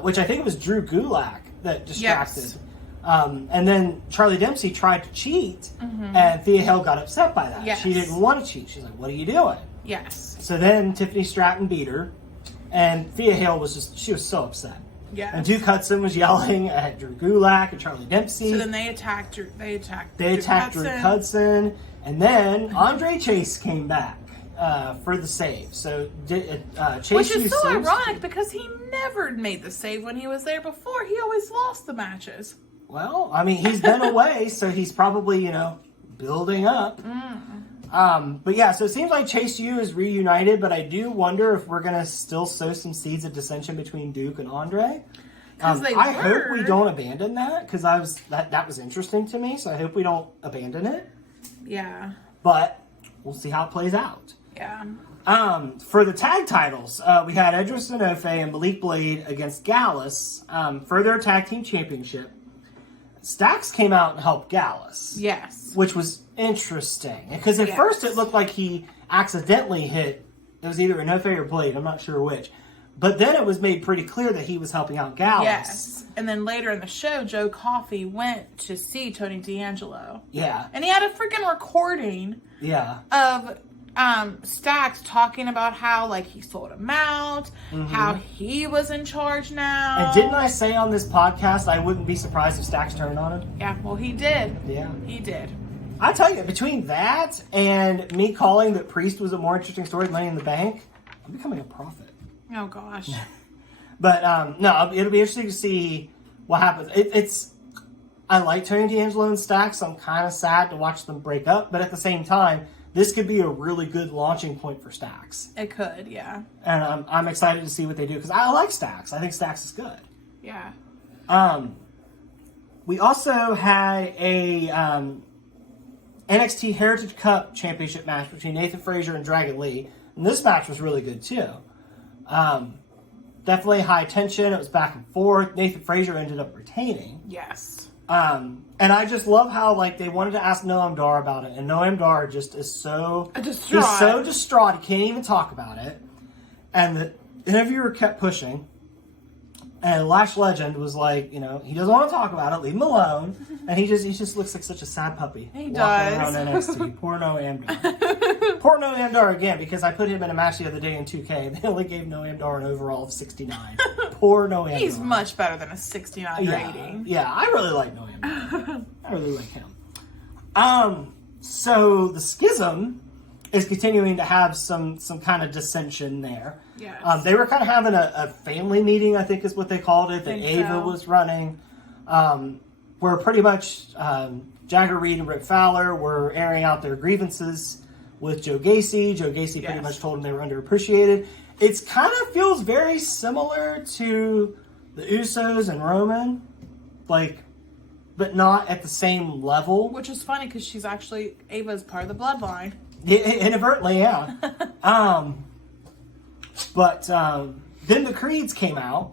which I think it was Drew Gulak that distracted. Yes. And then Charlie Dempsey tried to cheat, and Thea Hale got upset by that. Yes. She didn't want to cheat. She's like, "What are you doing?" Yes. So then Tiffany Stratton beat her, and Thea Hale was so upset. Yeah. And Duke Hudson was yelling at Drew Gulak and Charlie Dempsey. So then they attacked Drew Hudson, and then Andre Chase came back for the save. So Chase, which is so ironic because he never made the save when he was there before. He always lost the matches. Well, I mean, he's been away, so he's probably building up. But yeah, so it seems like Chase U is reunited, but I do wonder if we're going to still sow some seeds of dissension between Duke and Andre. I hope we don't abandon that, because that was interesting to me, so I hope we don't abandon it. Yeah. But we'll see how it plays out. Yeah. For the tag titles, we had Edris Enofe and Malik Blade against Gallus for their tag team championship. Stax came out and helped Gallus. Yes. Which was interesting. Because at first it looked like he accidentally hit, it was either Enofe or Blade, I'm not sure which. But then it was made pretty clear that he was helping out Gallus. Yes. And then later in the show, Joe Coffey went to see Tony D'Angelo. Yeah. And he had a freaking recording of Stax talking about how, like, he sold him out, how he was in charge now. And didn't I say on this podcast I wouldn't be surprised if Stax turned on him? Yeah, well, he did. Yeah. He did. I tell you, between that and me calling that Priest was a more interesting story than Money in the Bank, I'm becoming a prophet. Oh, gosh. But, no, it'll be interesting to see what happens. I like Tony D'Angelo and Stax, so I'm kind of sad to watch them break up, but at the same time, this could be a really good launching point for Stax. It could, yeah. And I'm excited to see what they do, because I like Stax. I think Stax is good. Yeah. We also had a NXT Heritage Cup Championship match between Nathan Frazier and Dragon Lee. And this match was really good, too. Definitely high tension. It was back and forth. Nathan Frazier ended up retaining. Yes. And I just love how, like, they wanted to ask Noam Dar about it, and Noam Dar just is so distraught. He's so distraught he can't even talk about it. And the interviewer kept pushing, and Lash Legend was like, you know, he doesn't want to talk about it, leave him alone. And he just looks like such a sad puppy. He walking does. around NXT. Poor Noam Dar. Poor Noam Dar again, because I put him in a match the other day in 2K, and they only gave Noam Dar an overall of 69. Poor Noam Dar. He's much better than a 69 rating. Yeah, I really like Noam Dar. I really like him. So the Schism is continuing to have some kind of dissension there. Yes. They were kind of having a family meeting, I think is what they called it, that Ava was running. Where pretty much Jagger Reed and Rick Fowler were airing out their grievances with Joe Gacy. Joe Gacy pretty much told them they were underappreciated. It's kind of feels very similar to the Usos and Roman, like, but not at the same level. Which is funny because she's actually, Ava's part of the bloodline. Yeah, inadvertently, yeah. But then the Creeds came out,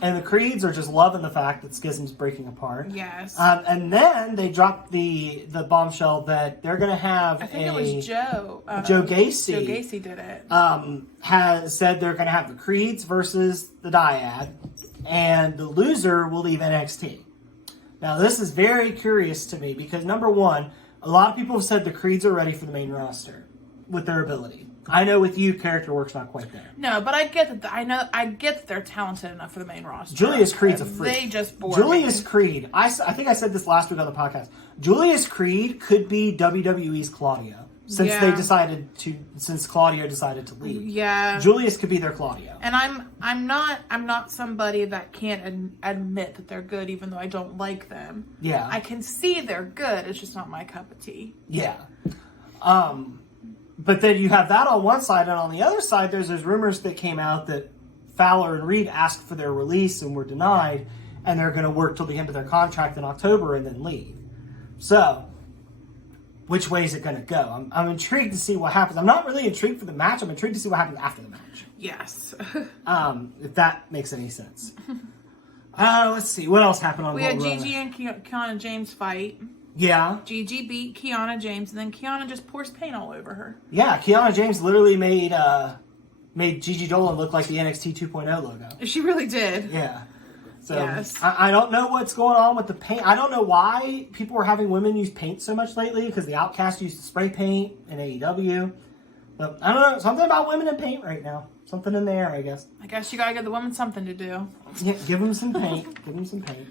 and the Creeds are just loving the fact that Schism's breaking apart. Yes. And then they dropped the bombshell that they're going to have I think it was Joe. Joe Gacy. Joe Gacy did it. Has said they're going to have the Creeds versus the Dyad, and the loser will leave NXT. Now, this is very curious to me because, number one, a lot of people have said the Creeds are ready for the main roster with their ability. I know with you, character work's not quite there. No, but I get that. I get that they're talented enough for the main roster. Julius Creed's a freak. They just bore Julius me. Creed. I think I said this last week on the podcast. Julius Creed could be WWE's Claudio since Claudio decided to leave. Yeah. Julius could be their Claudio. And I'm not somebody that can't admit that they're good, even though I don't like them. Yeah. I can see they're good. It's just not my cup of tea. Yeah. But then you have that on one side, and on the other side, there's rumors that came out that Fowler and Reed asked for their release and were denied, and they're going to work till the end of their contract in October and then leave. So, which way is it going to go? I'm intrigued to see what happens. I'm not really intrigued for the match. I'm intrigued to see what happens after the match. Yes. If that makes any sense. Let's see. What else happened on We had World Gigi and Kiana James fight. Yeah. Gigi beat Kiana James, and then Kiana just pours paint all over her. Yeah, Kiana James literally made Gigi Dolan look like the NXT 2.0 logo. She really did. Yeah. So Yes. I don't know what's going on with the paint. I don't know why people are having women use paint so much lately, because the Outcast used to spray paint in AEW. But I don't know, something about women in paint right now. Something in the air, I guess. I guess you gotta give the women something to do. Yeah, give them some paint. Give them some paint.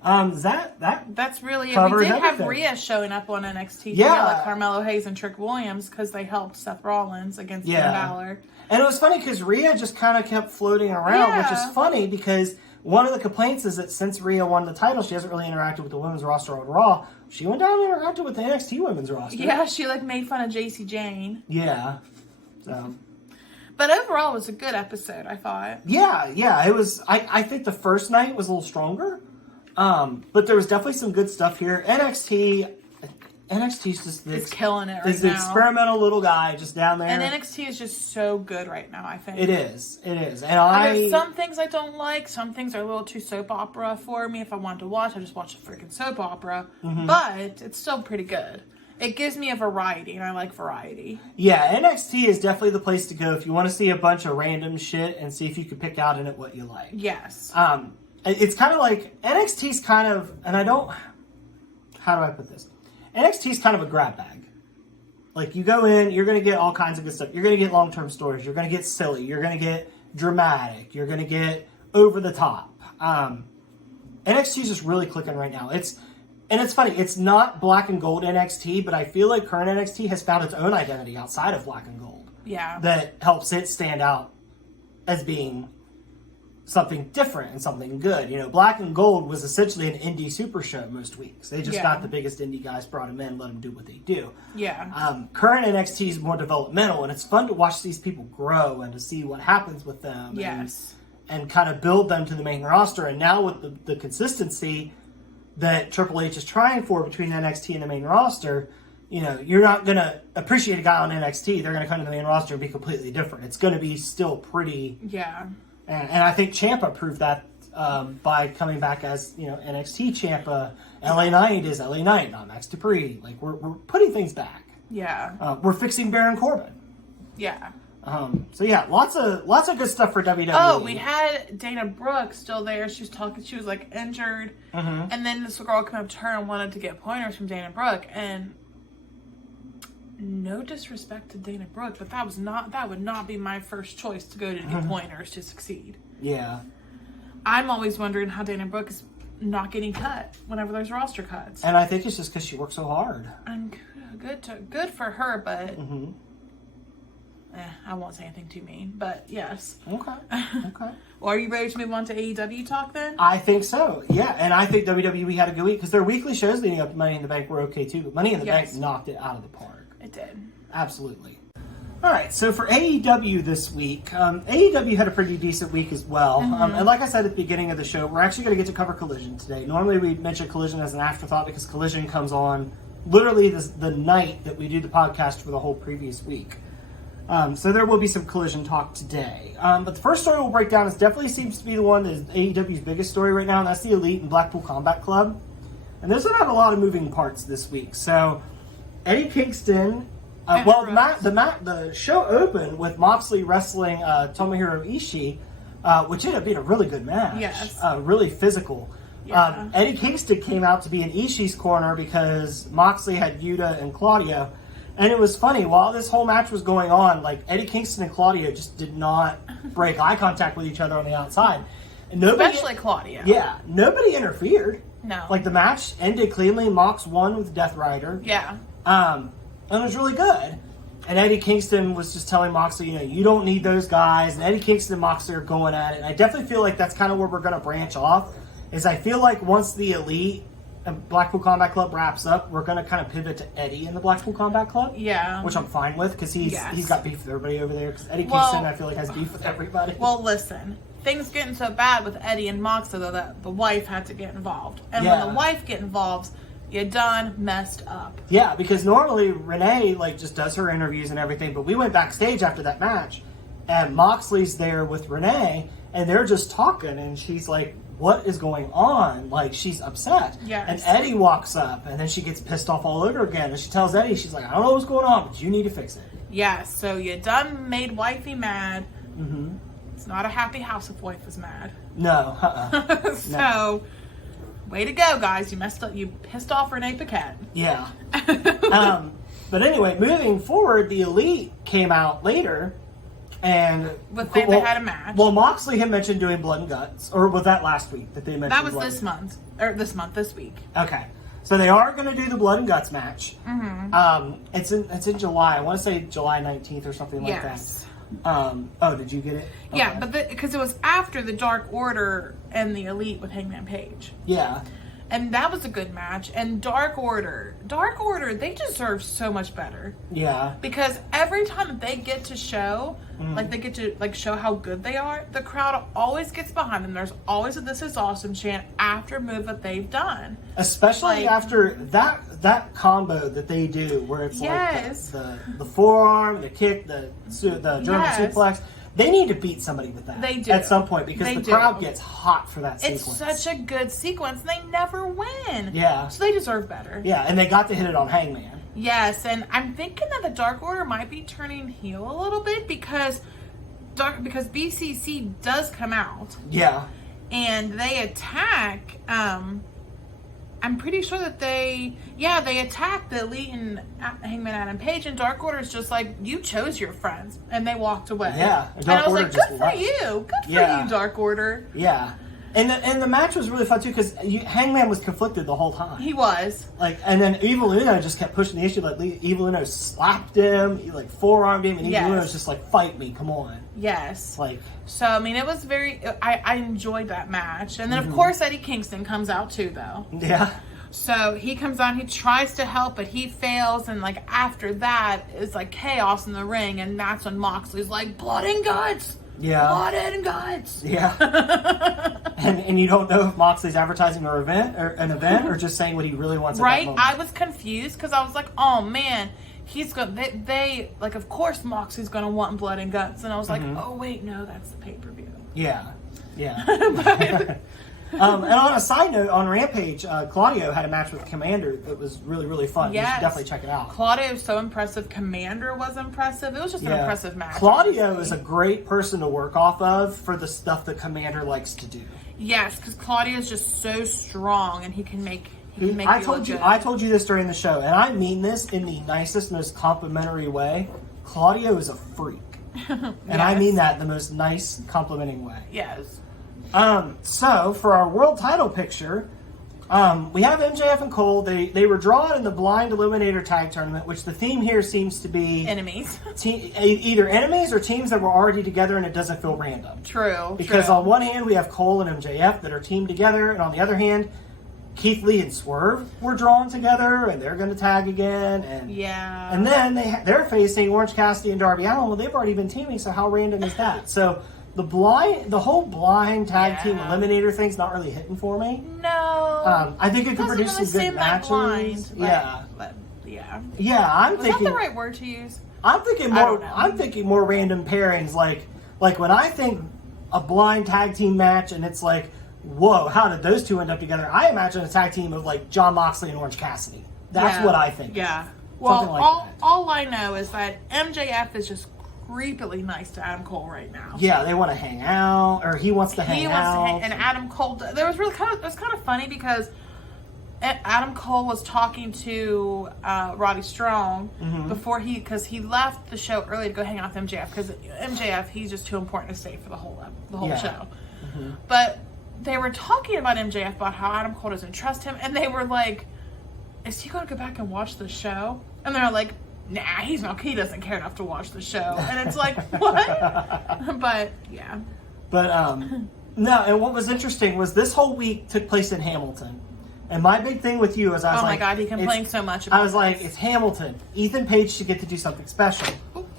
That's really it. We covers did have everything. Rhea showing up on NXT Yeah. together with Carmelo Hayes and Trick Williams because they helped Seth Rollins against Finn Balor. And it was funny because Rhea just kind of kept floating around, which is funny because one of the complaints is that since Rhea won the title, she hasn't really interacted with the women's roster on Raw. She went down and interacted with the NXT women's roster. Yeah, she made fun of JC Jane. Yeah. So. But overall, it was a good episode, I thought. Yeah, it was. I think the first night was a little stronger, but there was definitely some good stuff here. NXT, NXT's just It's killing it right is the now. experimental little guy just down there. And NXT is just so good right now, I think. It is. And There's some things I don't like. Some things are a little too soap opera for me. If I wanted to watch, I just watch a freaking soap opera. Mm-hmm. But it's still pretty good. It gives me a variety, and I like variety. Yeah, NXT is definitely the place to go if you want to see a bunch of random shit and see if you can pick out in it what you like. Yes. It's kind of like, NXT's kind of, and I don't, how do I put this? NXT's kind of a grab bag. Like, you go in, you're going to get all kinds of good stuff. You're going to get long-term stories. You're going to get silly. You're going to get dramatic. You're going to get over the top. NXT's just really clicking right now. And it's funny, it's not black and gold NXT, but I feel like current NXT has found its own identity outside of black and gold. Yeah. That helps it stand out as being something different and something good. You know, black and gold was essentially an indie super show most weeks. They just got the biggest indie guys, brought them in, let them do what they do. Yeah. Current NXT is more developmental, and it's fun to watch these people grow and to see what happens with them. Yes. And kind of build them to the main roster. And now with the consistency that Triple H is trying for between NXT and the main roster, you know, you're not going to appreciate a guy on NXT. They're going to come to the main roster and be completely different. It's going to be still pretty. Yeah. And I think Ciampa proved that by coming back as, you know, NXT Ciampa. LA Knight is LA Knight, not Max Dupree. Like, we're putting things back. Yeah. We're fixing Baron Corbin. Yeah. So yeah, lots of good stuff for WWE. Oh, we had Dana Brooke still there. She was talking. She was like injured, and then this girl came up to her and wanted to get pointers from Dana Brooke. And no disrespect to Dana Brooke, but that would not be my first choice to go to get pointers to succeed. Yeah, I'm always wondering how Dana Brooke is not getting cut whenever there's roster cuts. and I think it's just because she works so hard. And good for her, but. I won't say anything too mean, but yes. Okay. Well, are you ready to move on to AEW talk then? I think so, yeah. And I think WWE had a good week because their weekly shows leading up to Money in the Bank were okay too, but Money in the Bank knocked it out of the park. It did. Absolutely. All right, so for AEW this week, AEW had a pretty decent week as well. And like I said at the beginning of the show, we're actually going to get to cover Collision today. Normally we mention Collision as an afterthought because Collision comes on literally the night that we do the podcast for the whole previous week. So there will be some Collision talk today. But the first story we'll break down definitely seems to be the one that is AEW's biggest story right now, and that's the Elite and Blackpool Combat Club. And there's not a lot of moving parts this week. So Eddie Kingston, the show opened with Moxley wrestling Tomohiro Ishii, which ended up being a really good match. Yes. Really physical. Yeah. Eddie Kingston came out to be in Ishii's corner because Moxley had Yuta and Claudio. And it was funny, while this whole match was going on, like, Eddie Kingston and Claudio just did not break eye contact with each other on the outside. And Especially Claudio. Yeah, nobody interfered. No. Like, the match ended cleanly. Mox won with Death Rider. Yeah. And it was really good. And Eddie Kingston was just telling Moxley, you know, you don't need those guys. And Eddie Kingston and Moxley are going at it. And I definitely feel like that's kind of where we're going to branch off, is I feel like once the Elite and Blackpool Combat Club wraps up, we're going to kind of pivot to Eddie in the Blackpool Combat Club. Yeah. Which I'm fine with, because he's got beef with everybody over there. Because Eddie Kingston, I feel like, has beef with everybody. Well, listen. Things getting so bad with Eddie and Moxley, though, that the wife had to get involved. And when the wife get involved, you done messed up. Yeah, because normally Renee, like, just does her interviews and everything. But we went backstage after that match, and Moxley's there with Renee, and they're just talking, and she's like, what is going on? Like, she's upset. Yes. And Eddie walks up, and then she gets pissed off all over again. And she tells Eddie, she's like, I don't know what's going on, but you need to fix it. Yeah, so you done made wifey mad. Mm-hmm. It's not a happy house if wife is mad. No. So, way to go, guys. You messed up. You pissed off Renee Paquette. Yeah. But anyway, moving forward, the Elite came out later. And they had a match. Well, Moxley had mentioned doing Blood and Guts, or was that last week that they mentioned? That was this week. Okay, so they are going to do the Blood and Guts match. Mm-hmm. It's in July. I want to say July 19th or something like that. Did you get it? Okay. Yeah, but because it was after the Dark Order and the Elite with Hangman Page. Yeah. And that was a good match. And Dark Order, they deserve so much better. Yeah. Because every time that they get to show, like they get to like show how good they are, the crowd always gets behind them. There's always a "This is awesome" chant after a move that they've done. Especially after that combo that they do, where it's like the forearm, the kick, the German suplex. They need to beat somebody with that. They do. At some point, because the crowd gets hot for that sequence. It's such a good sequence. They never win. Yeah. So they deserve better. Yeah, and they got to hit it on Hangman. Yes, and I'm thinking that the Dark Order might be turning heel a little bit because BCC does come out. Yeah. And they attack, I'm pretty sure that they attacked the Elite and Hangman Adam Page, and Dark Order is just like, you chose your friends, and they walked away. Yeah, and I was like, good for you, Dark Order. Yeah, and the match was really fun too because Hangman was conflicted the whole time. He was and then Evil Uno just kept pushing the issue. Like Evil Uno slapped him, he like forearmed him, and Evil Uno was just like, fight me, come on. Yes. So I mean, it was I enjoyed that match. And then of course Eddie Kingston comes out too, though. Yeah. So he comes out, he tries to help, but he fails, and like after that it's like chaos in the ring, and that's when Moxley's like, blood and guts. Yeah. Blood and guts. Yeah. and you don't know if Moxley's advertising an event or just saying what he really wants at that moment. I was confused because I was like, oh man, he's going they like, of course Moxley's gonna want blood and guts, and I was like, oh wait, no, that's the pay-per-view. Yeah. And on a side note, on Rampage, Claudio had a match with Commander that was really, really fun. Yes. You should definitely check it out. Claudio was so impressive. Commander was impressive. It was just an impressive match. Claudio is a great person to work off of for the stuff that Commander likes to do. Yes, because Claudio is just so strong, and he can make I told you this during the show, and I mean this in the nicest, most complimentary way. Claudio is a freak. And I mean that in the most nice, complimenting way. Yes. So for our world title picture, we have MJF and Cole. They were drawn in the Blind Eliminator Tag Tournament, which the theme here seems to be enemies. Either enemies or teams that were already together, and it doesn't feel random. True. Because on one hand we have Cole and MJF that are teamed together, and on the other hand, Keith Lee and Swerve were drawn together, and they're going to tag again. And then they're facing Orange Cassidy and Darby Allin. Well, they've already been teaming, so how random is that? So the whole blind tag team eliminator thing's not really hitting for me. No. I think it could produce some good matches. Blind, yeah. I'm thinking. Is that the right word to use? I'm thinking more. I'm thinking more random pairings, like when I think a blind tag team match, and it's like, whoa, how did those two end up together? I imagine a tag team of like Jon Moxley and Orange Cassidy. That's what I think. Yeah. Well, all I know is that MJF is just creepily nice to Adam Cole right now. Yeah, they want to hang out, or he wants to hang out. And Adam Cole, it was kind of funny because Adam Cole was talking to Roddy Strong before because he left the show early to go hang out with MJF, because MJF, he's just too important to stay for the whole show. But they were talking about MJF, about how Adam Cole doesn't trust him, and they were like, is he going to go back and watch the show? And they're like, nah, he doesn't care enough to watch the show. And it's like, what? But yeah. But no, and what was interesting was this whole week took place in Hamilton. And my big thing with you is I was like, oh my God, he complained so much about I was like, it's Hamilton. Ethan Page should get to do something special.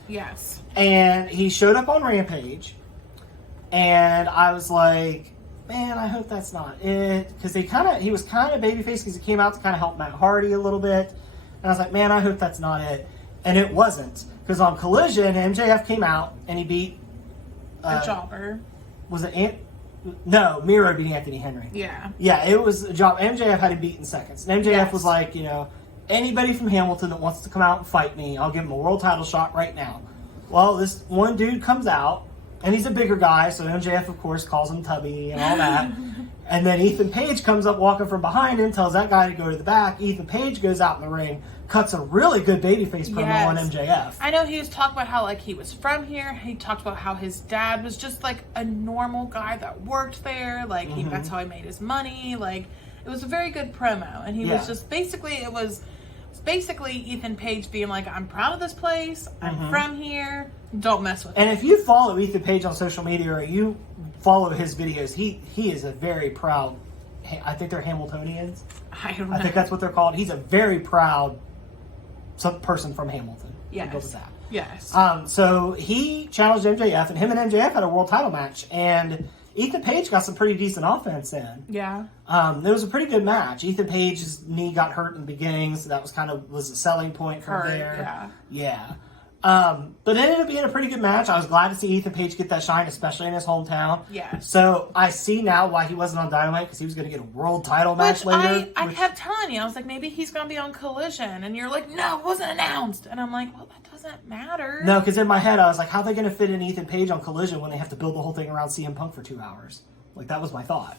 Yes. And he showed up on Rampage, and I was like, man, I hope that's not it. Because he was kind of babyface because he came out to kind of help Matt Hardy a little bit. And I was like, man, I hope that's not it. And it wasn't. Because on Collision, MJF came out and he beat... a jobber. Was it No, Miro beating Anthony Henry. Yeah. Yeah, it was a job. MJF had him beat in seconds. And MJF was like, anybody from Hamilton that wants to come out and fight me, I'll give him a world title shot right now. Well, this one dude comes out, and he's a bigger guy, so MJF, of course, calls him Tubby and all that. And then Ethan Page comes up walking from behind him, tells that guy to go to the back. Ethan Page goes out in the ring, cuts a really good babyface promo on MJF. I know he was talking about how, he was from here. He talked about how his dad was just, a normal guy that worked there. That's how he made his money. It was a very good promo. And he was just basically Ethan Page being like, I'm proud of this place. I'm from here. Don't mess with me. And if you follow Ethan Page on social media or you follow his videos, he is a very proud I think they're Hamiltonians. I don't know. I think that's what they're called. He's a very proud person from Hamilton. Yes. We'll go with that. Yes. So he challenged MJF, and him and MJF had a world title match, and Ethan Page got some pretty decent offense in. Yeah. It was a pretty good match. Ethan Page's knee got hurt in the beginning, so that was a selling point from there. Yeah. But it ended up being a pretty good match. I was glad to see Ethan Page get that shine, especially in his hometown. Yeah. So I see now why he wasn't on Dynamite, because he was going to get a world title match later. I kept telling you, I was like, maybe he's going to be on Collision. And you're like, no, it wasn't announced. And I'm like, well, that doesn't matter. No, because in my head, I was like, how are they going to fit in Ethan Page on Collision when they have to build the whole thing around CM Punk for 2 hours? Like, that was my thought.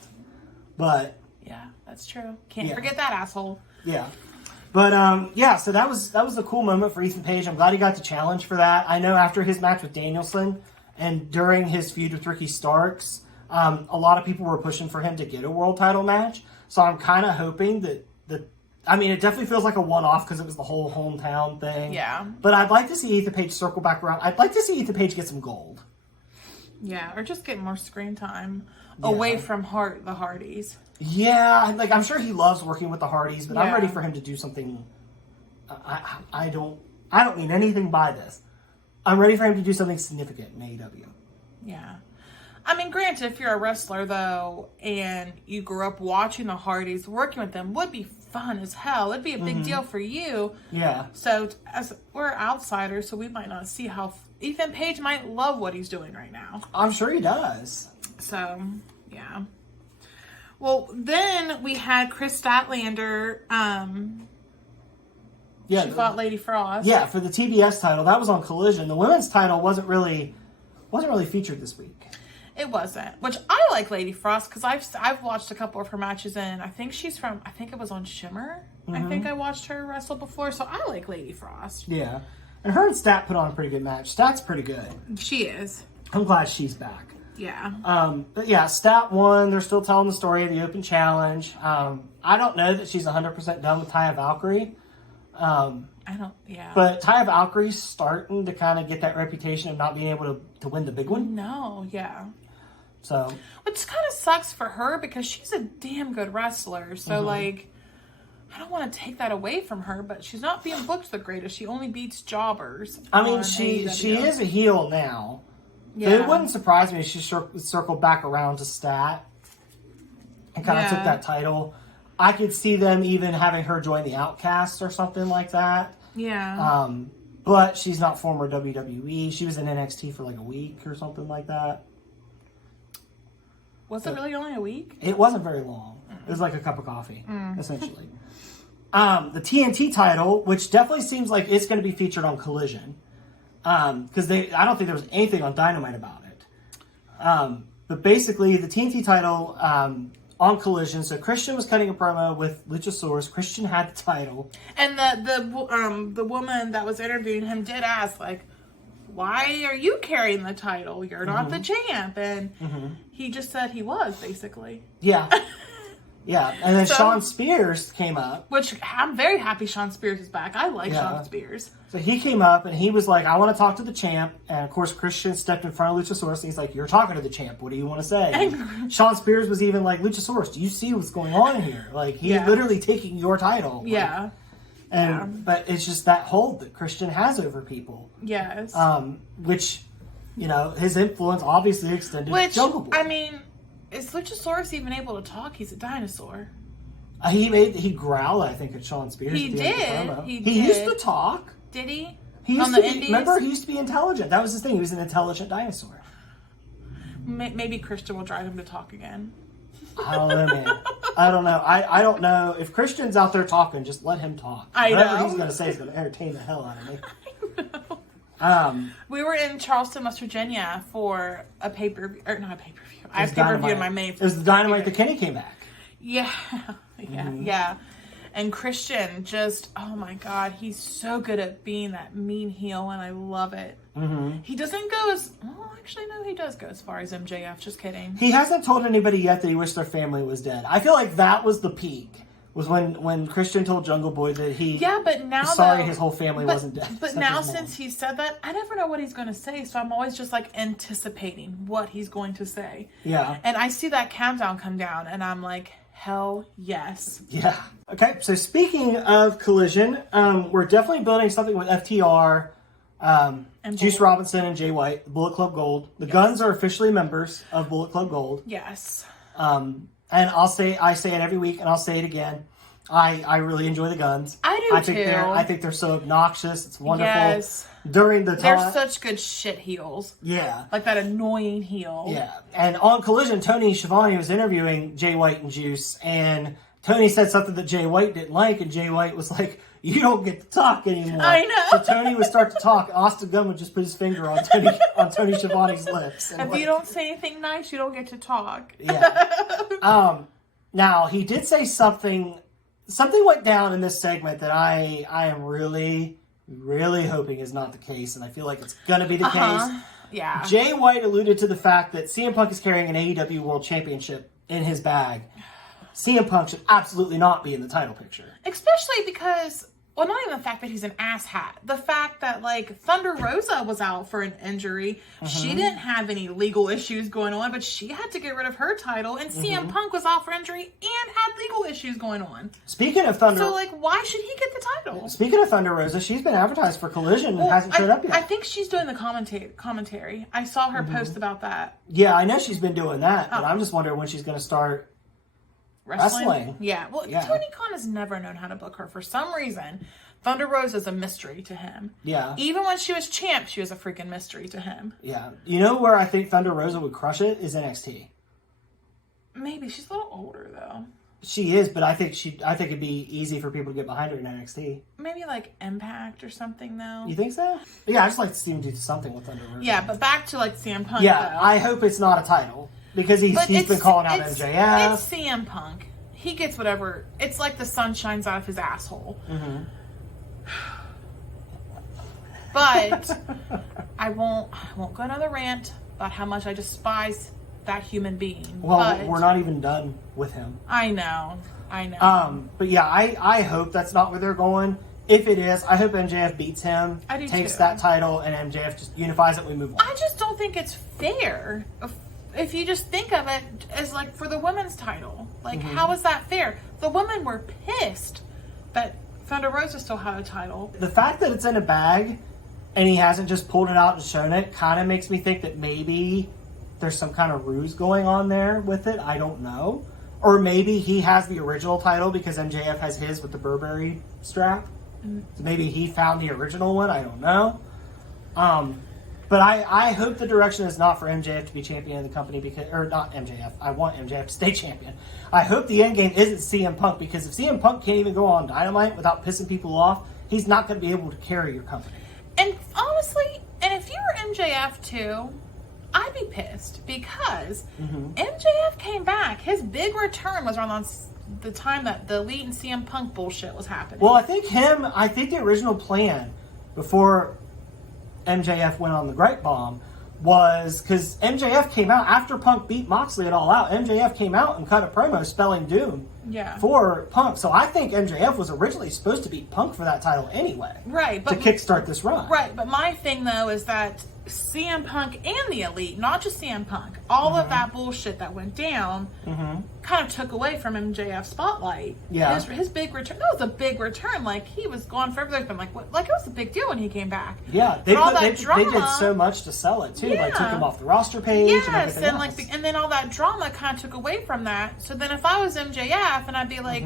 But... yeah, that's true. Can't forget that asshole. Yeah. But, so that was a cool moment for Ethan Page. I'm glad he got the challenge for that. I know after his match with Danielson and during his feud with Ricky Starks, a lot of people were pushing for him to get a world title match. So I'm kind of hoping that it definitely feels like a one-off because it was the whole hometown thing. Yeah. But I'd like to see Ethan Page circle back around. I'd like to see Ethan Page get some gold. Yeah, or just get more screen time away from the Hardys. Yeah, like I'm sure he loves working with the Hardys, but I'm Yeah. ready for him to do something. I don't mean anything by this. I'm ready for him to do something significant in AEW. Yeah. I mean, granted, if you're a wrestler, though, and you grew up watching the Hardys, working with them would be fun as hell. It'd be a big deal for you. Yeah. So, as we're outsiders, so we might not see how... Ethan Page might love what he's doing right now. I'm sure he does. So, yeah. Well, then we had Chris Statlander. She fought Lady Frost. Yeah, for the TBS title. That was on Collision. The women's title wasn't really featured this week. It wasn't, which I like Lady Frost because I've watched a couple of her matches and I think it was on Shimmer. I think I watched her wrestle before, so I like Lady Frost. Yeah, and her and Stat put on a pretty good match. Stat's pretty good. She is. I'm glad she's back. Yeah. But yeah, Stat won. They're still telling the story of the Open Challenge. I don't know that she's 100% done with Taya Valkyrie. Yeah. But Taya Valkyrie's starting to kind of get that reputation of not being able to win the big one. No, yeah. So. Which kind of sucks for her because she's a damn good wrestler. So, like, I don't want to take that away from her, but she's not being booked the greatest. She only beats jobbers. I mean, she is a heel now. Yeah. It wouldn't surprise me if she circled back around to Stat and kind of took that title. I could see them even having her join the Outcasts or something like that. Yeah. But she's not former WWE. She was in NXT for like a week or something like that. Was it really only a week? It wasn't very long. It was like a cup of coffee, essentially. The TNT title, which definitely seems like it's going to be featured on Collision. Because I don't think there was anything on Dynamite about it. But basically, the TNT title on Collision. So Christian was cutting a promo with Luchasaurus. Christian had the title, and the woman that was interviewing him did ask, like, why are you carrying the title? You're not the champ. And he just said he was, basically. Yeah. Yeah. And then Shawn Spears came up. Which I'm very happy Shawn Spears is back. I like Shawn Spears. So he came up and he was like, I want to talk to the champ. And of course, Christian stepped in front of Luchasaurus and he's like, you're talking to the champ. What do you want to say? And Shawn Spears was even like, Luchasaurus, do you see what's going on here? Like, he's literally taking your title. Yeah. Like, but it's just that hold that Christian has over people. Yes. Which, his influence obviously extended to Jungle Boy. I mean, is Luchasaurus even able to talk? He's a dinosaur. He growled, I think, at Shawn Spears. He at the end of the did. promo. He did. Used to talk. Did he? He used on to the be, Indies? remember, he used to be intelligent. That was his thing. He was an intelligent dinosaur. Maybe Christian will drive him to talk again. I don't know, man. I don't know. I don't know. If Christian's out there talking, just let him talk. I Whatever know. he's going to say is going to entertain the hell out of me. I know. We were in Charleston, West Virginia for a pay-per-view. Or not a pay-per-view. I have pay-per-view in my May. It was the Dynamite that Kenny came back. Yeah. Yeah. And Christian just, oh my God, he's so good at being that mean heel, and I love it. He doesn't go as, well, actually, no, he does go as far as MJF, just kidding. He hasn't told anybody yet that he wished their family was dead. I feel like that was the peak, was when Christian told Jungle Boy that but now he's sorry his whole family wasn't dead. But now since he said that, I never know what he's going to say, so I'm always just like anticipating what he's going to say. Yeah. And I see that countdown come down, and I'm like, Hell yes. Yeah. Okay, so speaking of Collision, we're definitely building something with FTR, And Juice Bullet. Robinson and Jay White, Bullet Club Gold. The Guns are officially members of Bullet Club Gold. Yes. And I say it every week, and I'll say it again. I really enjoy the Guns. I do think too. I think they're so obnoxious. It's wonderful. Yes. During the time, They're such good shit heels. yeah. Like that annoying heel. Yeah, and on Collision, Tony Schiavone was interviewing Jay White and Juice, and Tony said something that Jay White didn't like, and Jay White was like, "You don't get to talk anymore." I know. So Tony would start to talk. Austin Gunn would just put his finger on Tony Schiavone's lips. And If you don't say anything nice, you don't get to talk. Yeah. Now he did say something. Something went down in this segment that I am really hoping is not the case, and I feel like it's gonna be the case. Yeah. Jay White alluded to the fact that CM Punk is carrying an AEW World Championship in his bag. CM Punk should absolutely not be in the title picture. Especially because, well, not even the fact that he's an asshat. The fact that, like, Thunder Rosa was out for an injury. She didn't have any legal issues going on, but she had to get rid of her title. And CM Punk was out for injury and had legal issues going on. Speaking of Thunder, So, like, why should he get the title? Speaking of Thunder Rosa, she's been advertised for Collision and hasn't showed up yet. I think she's doing the commentary. I saw her post about that. Yeah, I know she's been doing that, but I'm just wondering when she's going to start wrestling. Yeah. Well, Yeah. Tony Khan has never known how to book her. For some reason, Thunder Rosa is a mystery to him. Yeah. Even when she was champ, she was a freaking mystery to him. Yeah. You know where I think Thunder Rosa would crush it is NXT. Maybe. She's a little older, though. She is, but I think it'd be easy for people to get behind her in NXT. Maybe, like, Impact or something, though. You think so? Yeah, I just like to see him do something with Thunder Rosa. Yeah, but back to, like, CM Punk, Yeah, though. I hope it's not a title. Because he's been calling out MJF. It's CM Punk. He gets whatever. It's like the sun shines out of his asshole. But I won't go another rant about how much I despise that human being. Well, but we're not even done with him. I know. But yeah, I hope that's not where they're going. If it is, I hope MJF beats him, I do takes too. that title, and MJF just unifies it and we move on. I just don't think it's fair. If you just think of it as, like, for the women's title. Like, how is that fair? The women were pissed that Thunder Rosa still had a title. The fact that it's in a bag and he hasn't just pulled it out and shown it kind of makes me think that maybe there's some kind of ruse going on there with it. I don't know. Or maybe he has the original title because MJF has his with the Burberry strap. So maybe he found the original one. I don't know. But I hope the direction is not for MJF to be champion of the company or not MJF. I want MJF to stay champion. I hope the end game isn't CM Punk, because if CM Punk can't even go on Dynamite without pissing people off, he's not going to be able to carry your company. And honestly, and if you were MJF too, I'd be pissed because MJF came back. His big return was around the time that the Elite and CM Punk bullshit was happening. Well, I think the original plan before MJF went on the Great Bomb was because MJF came out after Punk beat Moxley at All Out. MJF came out and cut a promo spelling doom for Punk. So I think MJF was originally supposed to beat Punk for that title anyway. Right. To kickstart this run. Right. But my thing, though, is that CM Punk and the Elite, not just CM Punk, all of that bullshit that went down kind of took away from MJF's spotlight. Yeah. His big return, that was a big return. Like, he was gone forever. Like, what? Like, it was a big deal when he came back. Yeah. They did drama, so much to sell it, too. Like, took him off the roster page and everything else. And then all that drama kind of took away from that. So then if I was MJF, and I'd be like,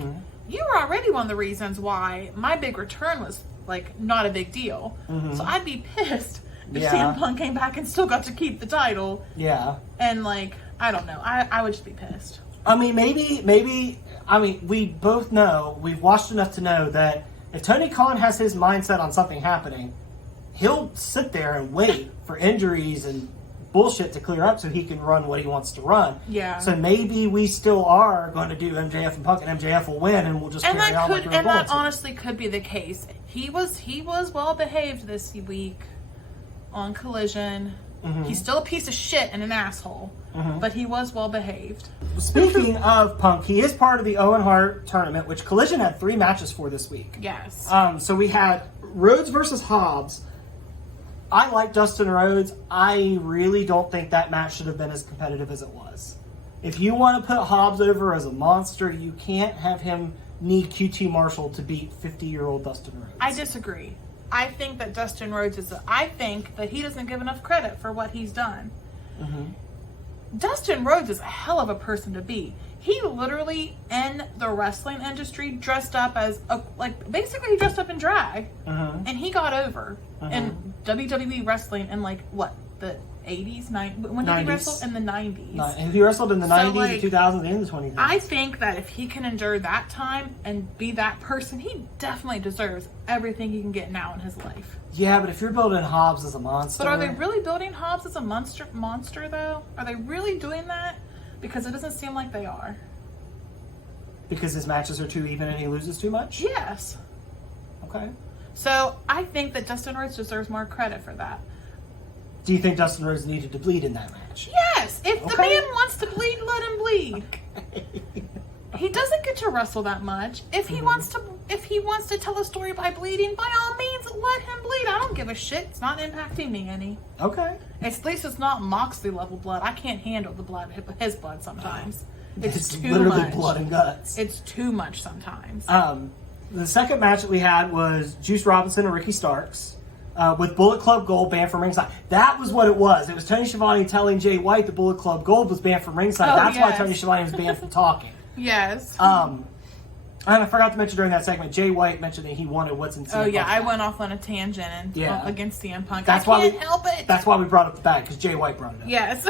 you were already one of the reasons why my big return was, like, not a big deal. So I'd be pissed if CM Punk came back and still got to keep the title. Yeah. And, like, I don't know. I would just be pissed. I mean, maybe, we both know, we've watched enough to know that if Tony Khan has his mindset on something happening, he'll sit there and wait for injuries and bullshit to clear up so he can run what he wants to run. Yeah. So maybe we still are going to do MJF and Punk, and MJF will win, and we'll just carry on like we're going to. And that honestly could be the case. He was well behaved this week on Collision. He's still a piece of shit and an asshole, but he was well behaved. Speaking of Punk, he is part of the Owen Hart tournament, which Collision had 3 matches for this week. Yes. So we had Rhodes versus Hobbs. I like Dustin Rhodes. I really don't think that match should have been as competitive as it was. If you want to put Hobbs over as a monster, you can't have him need QT Marshall to beat 50-year-old Dustin Rhodes. I disagree. I think that Dustin Rhodes I think that he doesn't give enough credit for what he's done. Mm-hmm. Dustin Rhodes is a hell of a person to be. He literally, in the wrestling industry, dressed up as, basically he dressed up in drag. Mm-hmm. And he got over in WWE wrestling in, the 80s? When did he 90s. wrestle? In the 90s. And he wrestled in the 90s, like, the 2000s, and the 20s. I think that if he can endure that time and be that person, he definitely deserves everything he can get now in his life. Yeah, but if you're building Hobbs as a monster... But are they really building Hobbs as a monster, though? Are they really doing that? Because it doesn't seem like they are. Because his matches are too even and he loses too much? Yes. Okay. So, I think that Dustin Rhodes deserves more credit for that. Do you think Dustin Rhodes needed to bleed in that match? Yes! If the man wants to bleed, let him bleed. He doesn't get to wrestle that much. If he wants to tell a story by bleeding, by all means, let him bleed. I don't give a shit. It's not impacting me any. Okay. At least it's not Moxley level blood. I can't handle the blood, his blood sometimes. It's too literally much. blood and guts. It's too much sometimes. The second match that we had was Juice Robinson and Ricky Starks with Bullet Club Gold banned from ringside. That was what it was. It was Tony Schiavone telling Jay White the Bullet Club Gold was banned from ringside. Oh, That's why yes. Tony Schiavone was banned from talking. Yes. And I forgot to mention during that segment, Jay White mentioned that he wanted what's in CM Oh, yeah. Punk's I bag. went off on a tangent against CM Punk. That's I why can't help it. That's why we brought up the bag, because Jay White brought it up. Yes.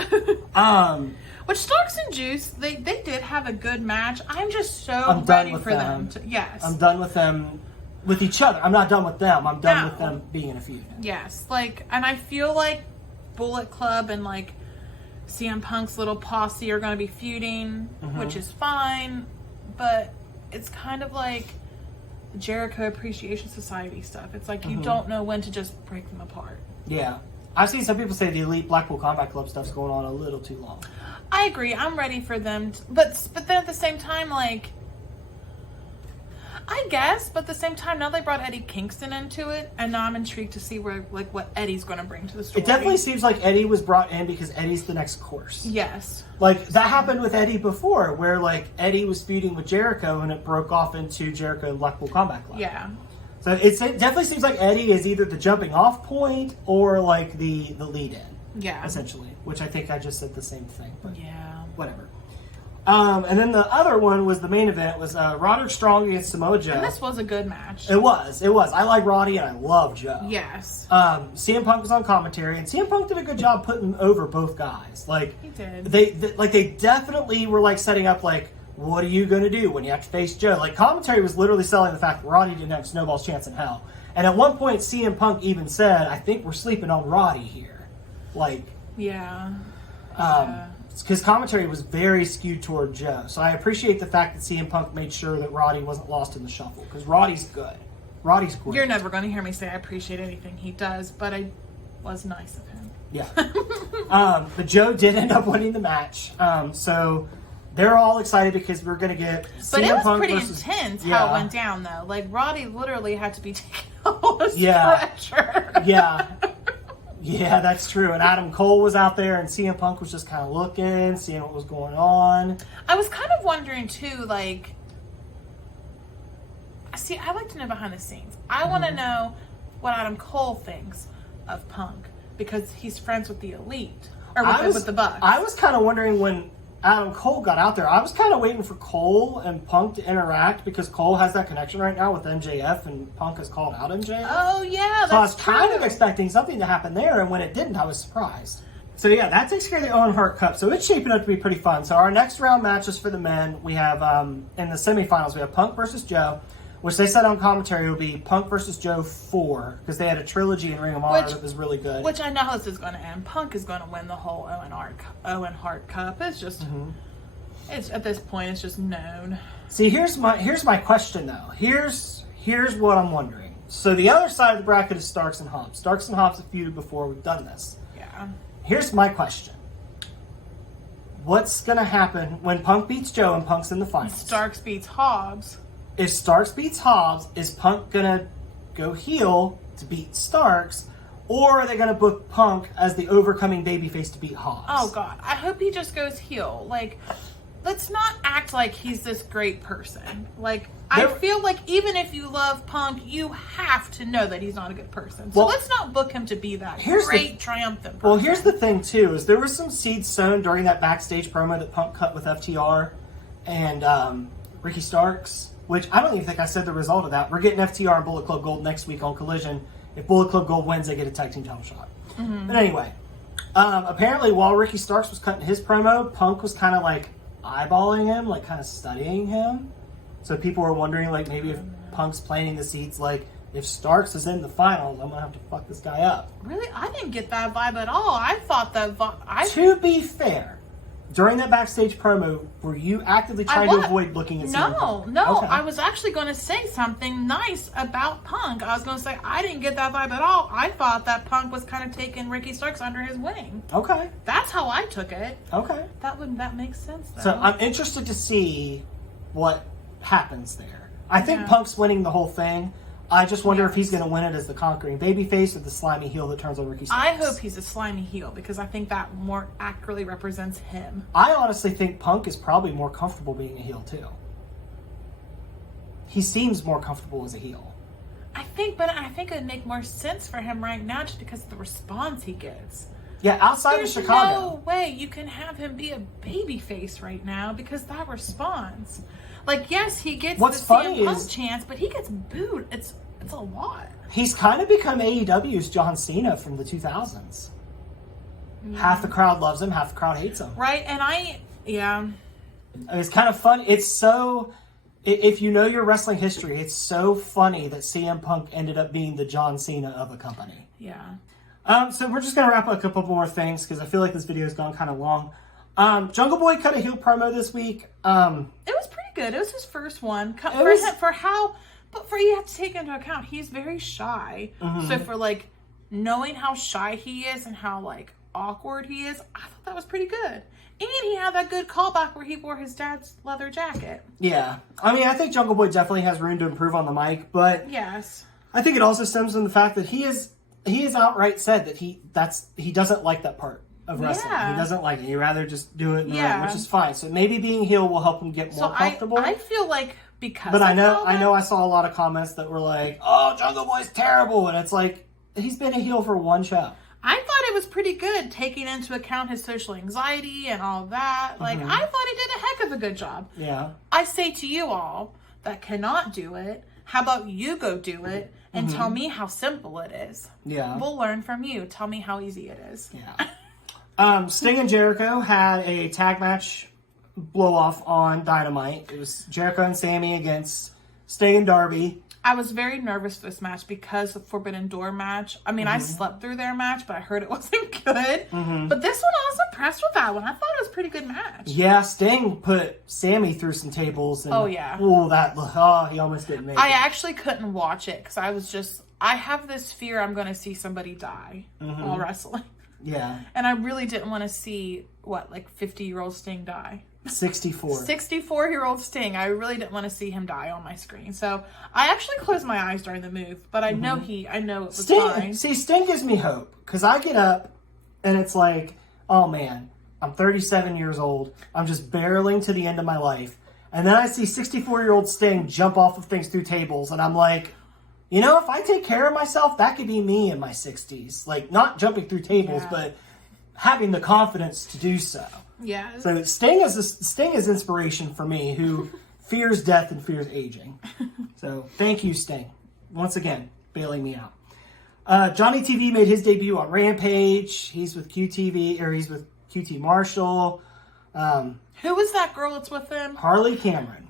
Which Starks and Juice, they did have a good match. I'm just so ready for them. Yes. I'm done with them with each other. I'm not done with them. I'm done with them being in a feud. Yes. And I feel like Bullet Club and CM Punk's little posse are going to be feuding, which is fine, but it's kind of like Jericho Appreciation Society stuff. It's like you don't know when to just break them apart. Yeah. I've seen some people say the Elite Blackpool Combat Club stuff's going on a little too long. I agree. I'm ready for them. But then at the same time, I guess, but at the same time, now they brought Eddie Kingston into it, and now I'm intrigued to see where what Eddie's going to bring to the story. It definitely seems like Eddie was brought in because Eddie's the next course. Yes. That happened with Eddie before, where Eddie was feuding with Jericho, and it broke off into Jericho and Blackpool Combat Club. Yeah. So it definitely seems like Eddie is either the jumping off point or the lead in. Yeah. Essentially, which I think I just said the same thing. But yeah. Whatever. And then the other one was the main event was Roderick Strong against Samoa Joe. And this was a good match. It was. I like Roddy and I love Joe. Yes. CM Punk was on commentary, and CM Punk did a good job putting over both guys. He did. They definitely were setting up what are you going to do when you have to face Joe? Commentary was literally selling the fact that Roddy didn't have a snowball's chance in hell. And at one point, CM Punk even said, "I think we're sleeping on Roddy here." Yeah. Because commentary was very skewed toward Joe. So I appreciate the fact that CM Punk made sure that Roddy wasn't lost in the shuffle. Because Roddy's good. Roddy's great. You're never going to hear me say I appreciate anything he does, but I was nice of him. Yeah. But Joe did end up winning the match. So they're all excited because we're going to get CM But it was Punk pretty versus, intense how it went down, though. Roddy literally had to be taking all the stretcher. Yeah. Yeah, that's true. And Adam Cole was out there, and CM Punk was just kind of looking, seeing what was going on. I was kind of wondering, too, see, I like to know behind the scenes. I want to know what Adam Cole thinks of Punk, because he's friends with the Elite, or with the Bucks. I was kind of wondering when Adam Cole got out there, I was kind of waiting for Cole and Punk to interact, because Cole has that connection right now with MJF, and Punk has called out MJF. Oh, yeah, So I was kind of expecting something to happen there, and when it didn't, I was surprised. So yeah, that takes care of the Owen Hart Cup. So it's shaping up to be pretty fun. So our next round matches for the men, we have, in the semifinals, we have Punk versus Joe, which they said on commentary will be Punk versus Joe 4, because they had a trilogy in Ring of Honor that was really good. Which I know how this is going to end. Punk is going to win the whole Owen Hart Cup. It's just, it's at this point, it's just known. See, here's my question though. Here's what I'm wondering. So the other side of the bracket is Starks and Hobbs. Starks and Hobbs have feuded before. We've done this. Yeah. Here's my question. What's going to happen when Punk beats Joe and Punk's in the finals? Starks beats Hobbs. If Starks beats Hobbs, is Punk going to go heel to beat Starks? Or are they going to book Punk as the overcoming babyface to beat Hobbs? Oh, God. I hope he just goes heel. Like, let's not act like he's this great person. Like, I feel like even if you love Punk, you have to know that he's not a good person. So let's not book him to be that great, triumphant person. Well, here's the thing, too, is there were some seeds sown during that backstage promo that Punk cut with FTR and Ricky Starks, which I don't even think I said the result of that. We're getting FTR and Bullet Club Gold next week on Collision. If Bullet Club Gold wins, they get a tag team title shot. Mm-hmm. But anyway, apparently while Ricky Starks was cutting his promo, Punk was kind of like eyeballing him, like kind of studying him. So people were wondering, like, maybe if Punk's planting the seeds, like, if Starks is in the finals, I'm going to have to fuck this guy up. Really? I didn't get that vibe at all. I thought that To be fair, during that backstage promo, were you actively trying to avoid looking at CM Punk? No. Okay. I was actually going to say something nice about Punk. I was going to say I didn't get that vibe at all. I thought that Punk was kind of taking Ricky Starks under his wing. Okay. That's how I took it. Okay. That makes sense, though. So I'm interested to see what happens there. I think Punk's winning the whole thing. I just wonder if he's going to win it as the conquering babyface or the slimy heel that turns on Ricky Starks. I hope he's a slimy heel because I think that more accurately represents him. I honestly think Punk is probably more comfortable being a heel, too. He seems more comfortable as a heel. I think it would make more sense for him right now just because of the response he gets. Yeah, outside of Chicago. No way you can have him be a babyface right now because that response. Like, yes, he gets the CM Punk chance, but he gets booed. It's a lot. He's kind of become AEW's John Cena from the 2000s. Yeah. Half the crowd loves him, half the crowd hates him. Right, and it's kind of fun. It's so, if you know your wrestling history, it's so funny that CM Punk ended up being the John Cena of a company. Yeah. So we're just going to wrap up a couple more things because I feel like this video has gone kind of long. Jungle Boy cut a heel promo this week. It was pretty good. It was his first one. But you have to take into account, he's very shy. Mm-hmm. So for, like, knowing how shy he is and how, like, awkward he is, I thought that was pretty good. And he had that good callback where he wore his dad's leather jacket. Yeah. I mean, I think Jungle Boy definitely has room to improve on the mic, but yes, I think it also stems from the fact that he has outright said that he doesn't like that part of wrestling. Yeah. He doesn't like it. He'd rather just do it in the ring, which is fine. So maybe being heel will help him get more comfortable. I feel like because But I know I saw a lot of comments that were like, "Oh, Jungle Boy's terrible." And it's like, he's been a heel for one show. I thought it was pretty good, taking into account his social anxiety and all that. Like, I thought he did a heck of a good job. Yeah. I say to you all that cannot do it, how about you go do it and tell me how simple it is? Yeah. We'll learn from you. Tell me how easy it is. Yeah. Sting and Jericho had a tag match blow off on Dynamite. It was Jericho and Sammy against Sting and Darby. I was very nervous for this match because of Forbidden Door match. I mean, I slept through their match, but I heard it wasn't good. But this one, I was impressed with that one. I thought it was a pretty good match. Yeah, Sting put Sammy through some tables. And, he almost didn't make it. I actually couldn't watch it because I have this fear I'm going to see somebody die while wrestling. Yeah. And I really didn't want to see, 50-year-old Sting die. 64. 64-year-old Sting. I really didn't want to see him die on my screen. So I actually closed my eyes during the move, but I know it was fine. See, Sting gives me hope because I get up and it's like, oh man, I'm 37 years old. I'm just barreling to the end of my life. And then I see 64-year-old Sting jump off of things through tables and I'm like, you know, if I take care of myself, that could be me in my 60s. Like, not jumping through tables, but having the confidence to do so. Yeah. So Sting is inspiration for me, who fears death and fears aging. So thank you, Sting, once again bailing me out. Johnny TV made his debut on Rampage. He's with he's with QT Marshall. Who was that girl that's with him? Harley Cameron.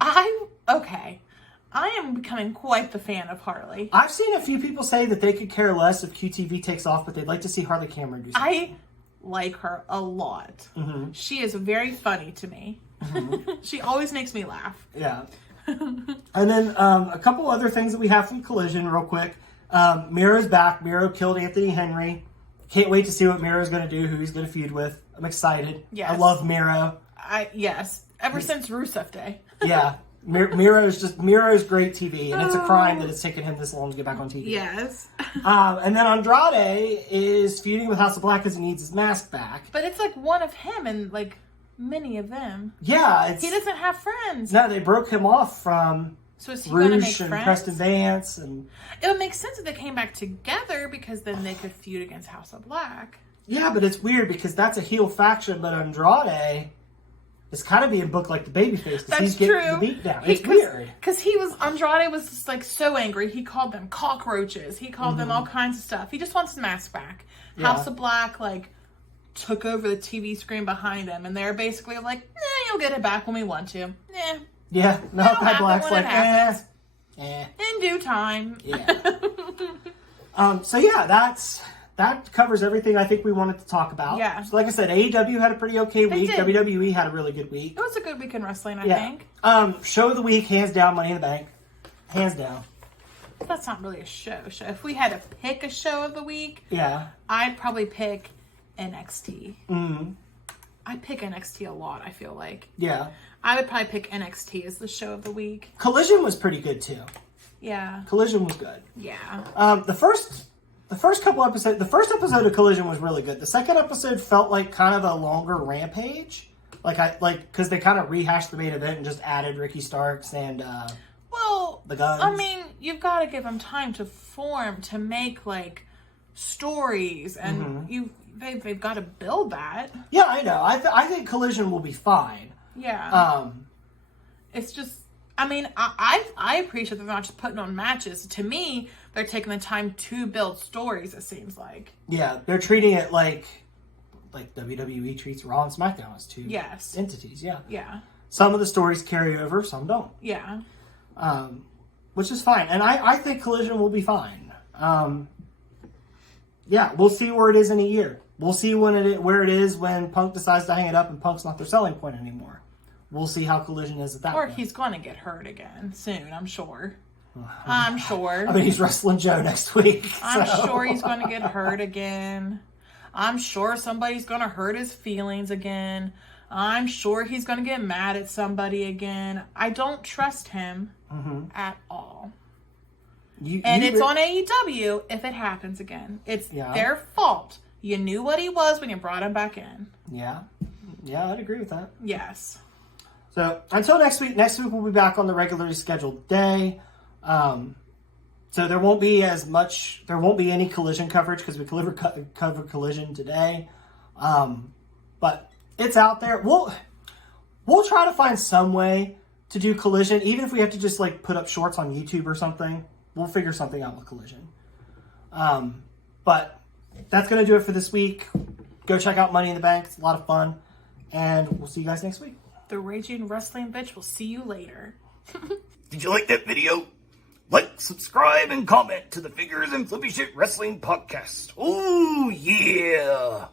I am becoming quite the fan of Harley. I've seen a few people say that they could care less if QTV takes off, but they'd like to see Harley Cameron do something. I like her a lot. She is very funny to me. She always makes me laugh. Yeah. And then a couple other things that we have from Collision real quick. Miro's back. Miro killed Anthony Henry. Can't wait to see what Miro's going to do, who he's going to feud with. I'm excited. Yes. I love Miro. Ever since Rusev Day. Yeah. Miro's great TV, and it's a crime that it's taken him this long to get back on TV. Yes. And then Andrade is feuding with House of Black because he needs his mask back. But it's like one of him and like many of them. Yeah, he doesn't have friends. No, they broke him off from so is he gonna make Rouge and friends? Preston Vance, and it would make sense if they came back together because then they could feud against House of Black. Yeah, but it's weird because that's a heel faction, but Andrade is kind of being booked like the babyface because he's getting the beat down. It's weird. Because Andrade was just like so angry. He called them cockroaches. He called them all kinds of stuff. He just wants his mask back. Yeah. House of Black, like, took over the TV screen behind him, and they're basically like, you'll get it back when we want to. Yeah, Malachi Black's like, in due time. Yeah. So yeah, that covers everything I think we wanted to talk about. Yeah. So like I said, AEW had a pretty okay week. did. WWE had a really good week. It was a good week in wrestling, I think. Show of the week, hands down, Money in the Bank. Hands down. That's not really a show. If we had to pick a show of the week, yeah, I'd probably pick NXT. Mm-hmm. I pick NXT a lot, I feel like. Yeah. I would probably pick NXT as the show of the week. Collision was pretty good, too. Yeah. Collision was good. Yeah. The first couple episodes, the first episode of Collision was really good. The second episode felt like kind of a longer Rampage. Because they kind of rehashed the main event and just added Ricky Starks and, the Guns. I mean, you've got to give them time to form, to make, like, stories, and they've got to build that. Yeah, I know. I think Collision will be fine. Yeah. It's just, I mean, I appreciate they're not just putting on matches. To me, they're taking the time to build stories, it seems like. Yeah, they're treating it like WWE treats Raw and SmackDown as two entities, yeah. Yeah. Some of the stories carry over, some don't. Yeah. Which is fine. And I think Collision will be fine. Yeah, we'll see where it is in a year. We'll see where it is when Punk decides to hang it up and Punk's not their selling point anymore. We'll see how Collision is at that point. Or he's going to get hurt again soon, I'm sure. I'm sure. I mean, he's wrestling Joe next week. I'm sure he's going to get hurt again. I'm sure somebody's going to hurt his feelings again. I'm sure he's going to get mad at somebody again. I don't trust him at all. It's on AEW if it happens again. It's their fault. You knew what he was when you brought him back in. Yeah. Yeah, I'd agree with that. Yes. So, until next week we'll be back on the regularly scheduled day. So there won't be any Collision coverage because we covered Collision today. But it's out there. We'll try to find some way to do Collision, even if we have to just like put up shorts on YouTube or something. We'll figure something out with Collision. But that's going to do it for this week. Go check out Money in the Bank. It's a lot of fun. And we'll see you guys next week. The Raging Wrestling Bitch will see you later. Did you like that video? Like, subscribe, and comment to the Figures and Flippy Shit Wrestling Podcast. Oh, yeah!